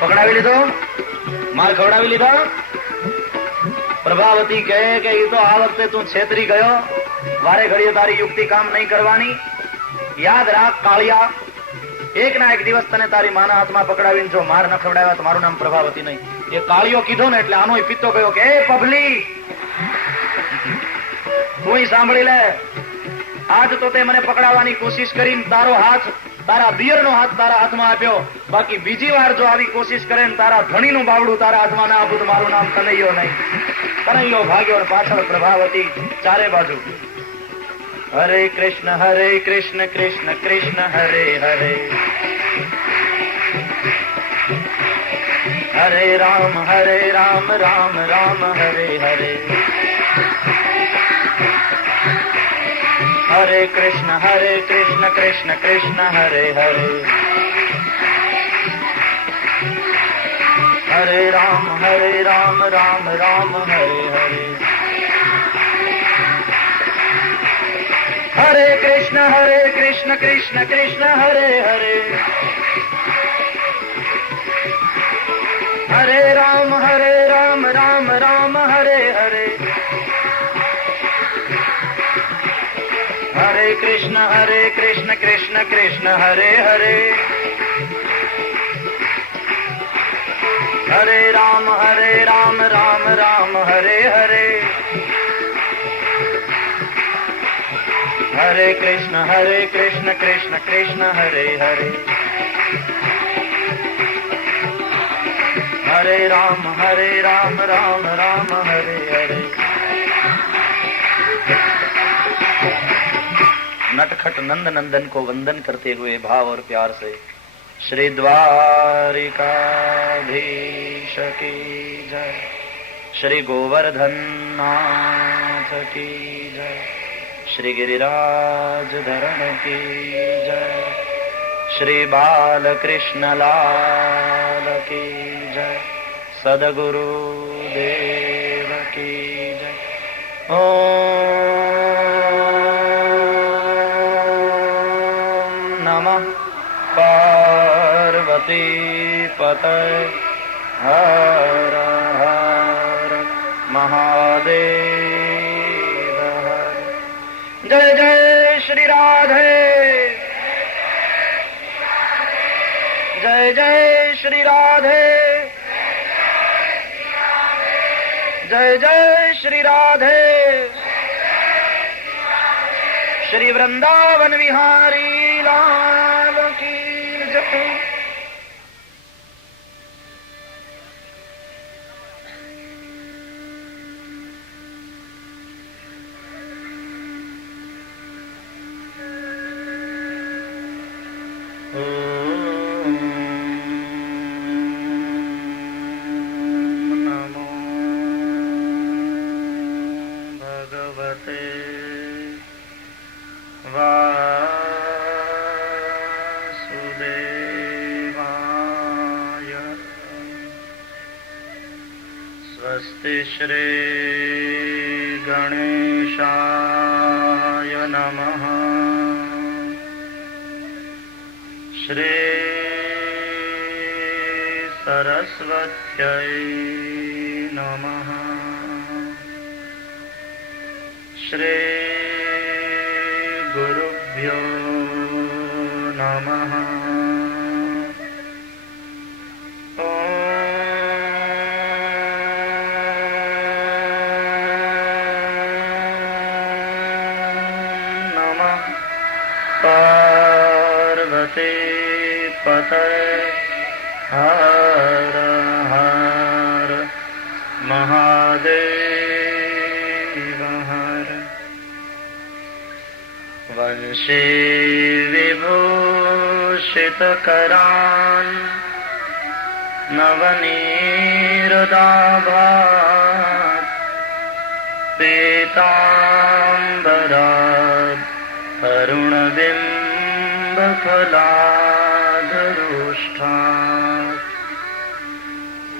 પકડાવી લીધો, માર ખવડાવી લીધા. પ્રભાવતી કહે કે એ તો આ વખતે તું છેતરી ગયો, વારે ઘડીએ તારી યુક્તિ કામ નહીં કરવાની. યાદ રાખ કાળિયા, એક ના એક દિવસ તને તારી માના હાથમાં પકડાવીને જો માર ન ખવડાવ્યા તો મારું નામ પ્રભાવતી નહીં. એ કાળિયો કીધો ને એટલે આનો પિત્તો ગયો કે એ પભલી, તું સાંભળી લે, આજ તો તે મને પકડાવવાની કોશિશ કરીને તારો હાથ, તારા દિયરનો હાથ તારા હાથમાં આપ્યો. બાકી બીજી વાર જો આવી કોશિશ કરે ને તારા ધણીનું બાવડું તારા હાથમાં ના આપું તો મારું નામ કનૈયો નહીં. કનૈયો ભાગ્યો પાછળ પ્રભાવતી ચારે બાજુ. હરે કૃષ્ણ કૃષ્ણ કૃષ્ણ હરે હરે, હરે રામ રામ રામ હરે હરે, હરે કૃષ્ણ કૃષ્ણ કૃષ્ણ હરે હરે, હરે રામ રામ રામ હરે હરે, હરે કૃષ્ણ કૃષ્ણ કૃષ્ણ હરે હરે, હરે રામ રામ રામ હરે હરે, હરે કૃષ્ણ કૃષ્ણ કૃષ્ણ હરે હરે, હરે રામ રામ હરે હરે, હરે કૃષ્ણ કૃષ્ણ કૃષ્ણ હરે હરે, હરે રામ રામ હરે હરે. नटखट नंद नंदन को वंदन करते हुए भाव और प्यार से श्री द्वारिकाधीश की जय, श्री गोवर्धन नाथ की जय, श्री गिरिराज धरण की जय, श्री बालकृष्ण लाल की जय, सद्गुरु देव की जय। ओम नमः पार्वती पतये हर हर महादेव हर। जय जय श्री राधे, जय जय श्री राधे, जय जय श्री राधे, श्री वृंदावन विहारी लाल की जय। श्री गणेशाय नमः, श्री सरस्वत्यै नमः, श्री गुरुभ्यो नमः। पार्वती पतये हर हर महादेव हर। वंशी विभूषितकरान् नवनीरदाभात् पीताम्बरात् अरुणबिम्बफलाधरोष्ठात्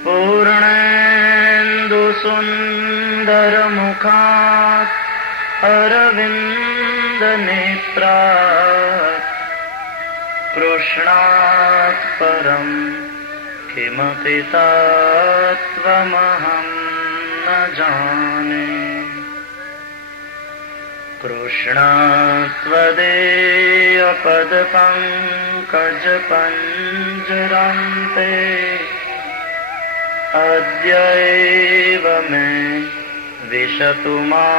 पूर्णेन्दुसुन्दरमुखात् अरविन्दनेत्रात् कृष्णात् परं किमपि तत्त्वमहं न जाने। कृष्णात्वदेयपदपङ्कजपञ्जरान्ते अद्यैव मे विशतु मानसराजहंस।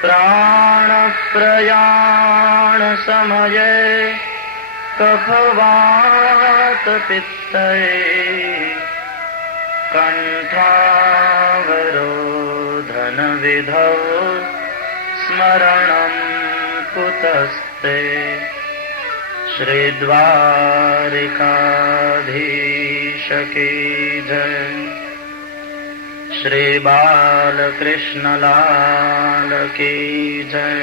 प्राणप्रयाणसमये कफवातपित्तये कण्ठावरोधनविधौ स्मरणं कुतस्ते। श्रीद्वारिकाधीश की जय, श्री बालकृष्ण लाल की जय,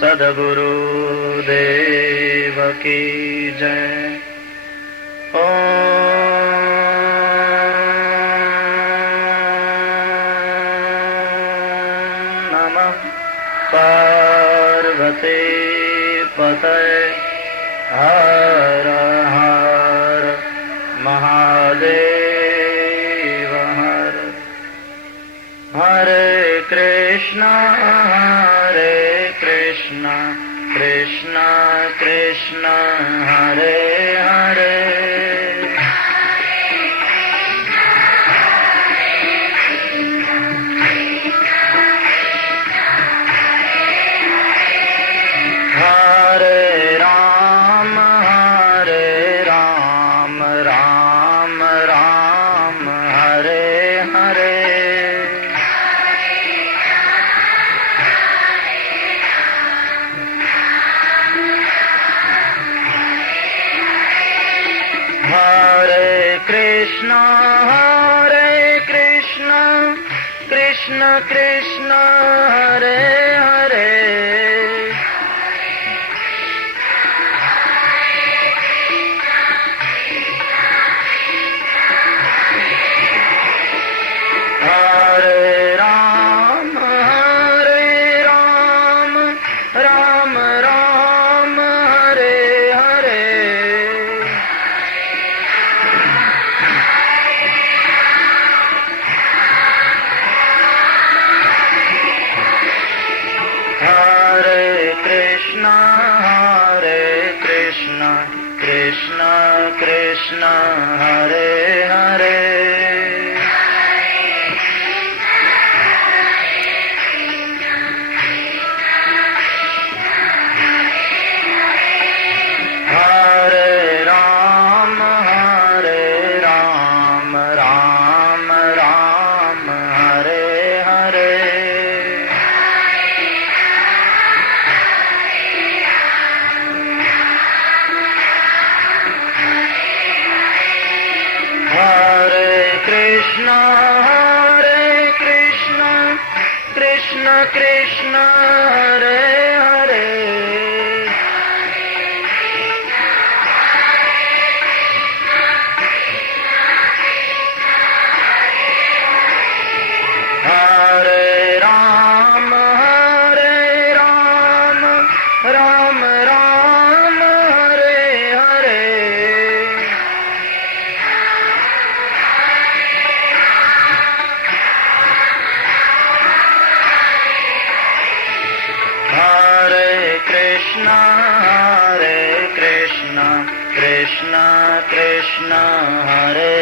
सद्गुरु देव की जय। पार्वती पतये हर हर महादेव हर। हरे Krishna Krishna Krishna Hare Hare, Krishna, Hare Krishna, Krishna Krishna, Hare Hare. Hare Ram, Ram Ram, Hare Hare. Hare Krishna, Krishna Krishna, Hare Hare. Hare Ram, Ram Ram, Hare Hare. Hare Krishna, Krishna Krishna, Hare Hare. Hare Ram, Ram Ram, Hare Hare. Hare Krishna, Krishna Krishna, Hare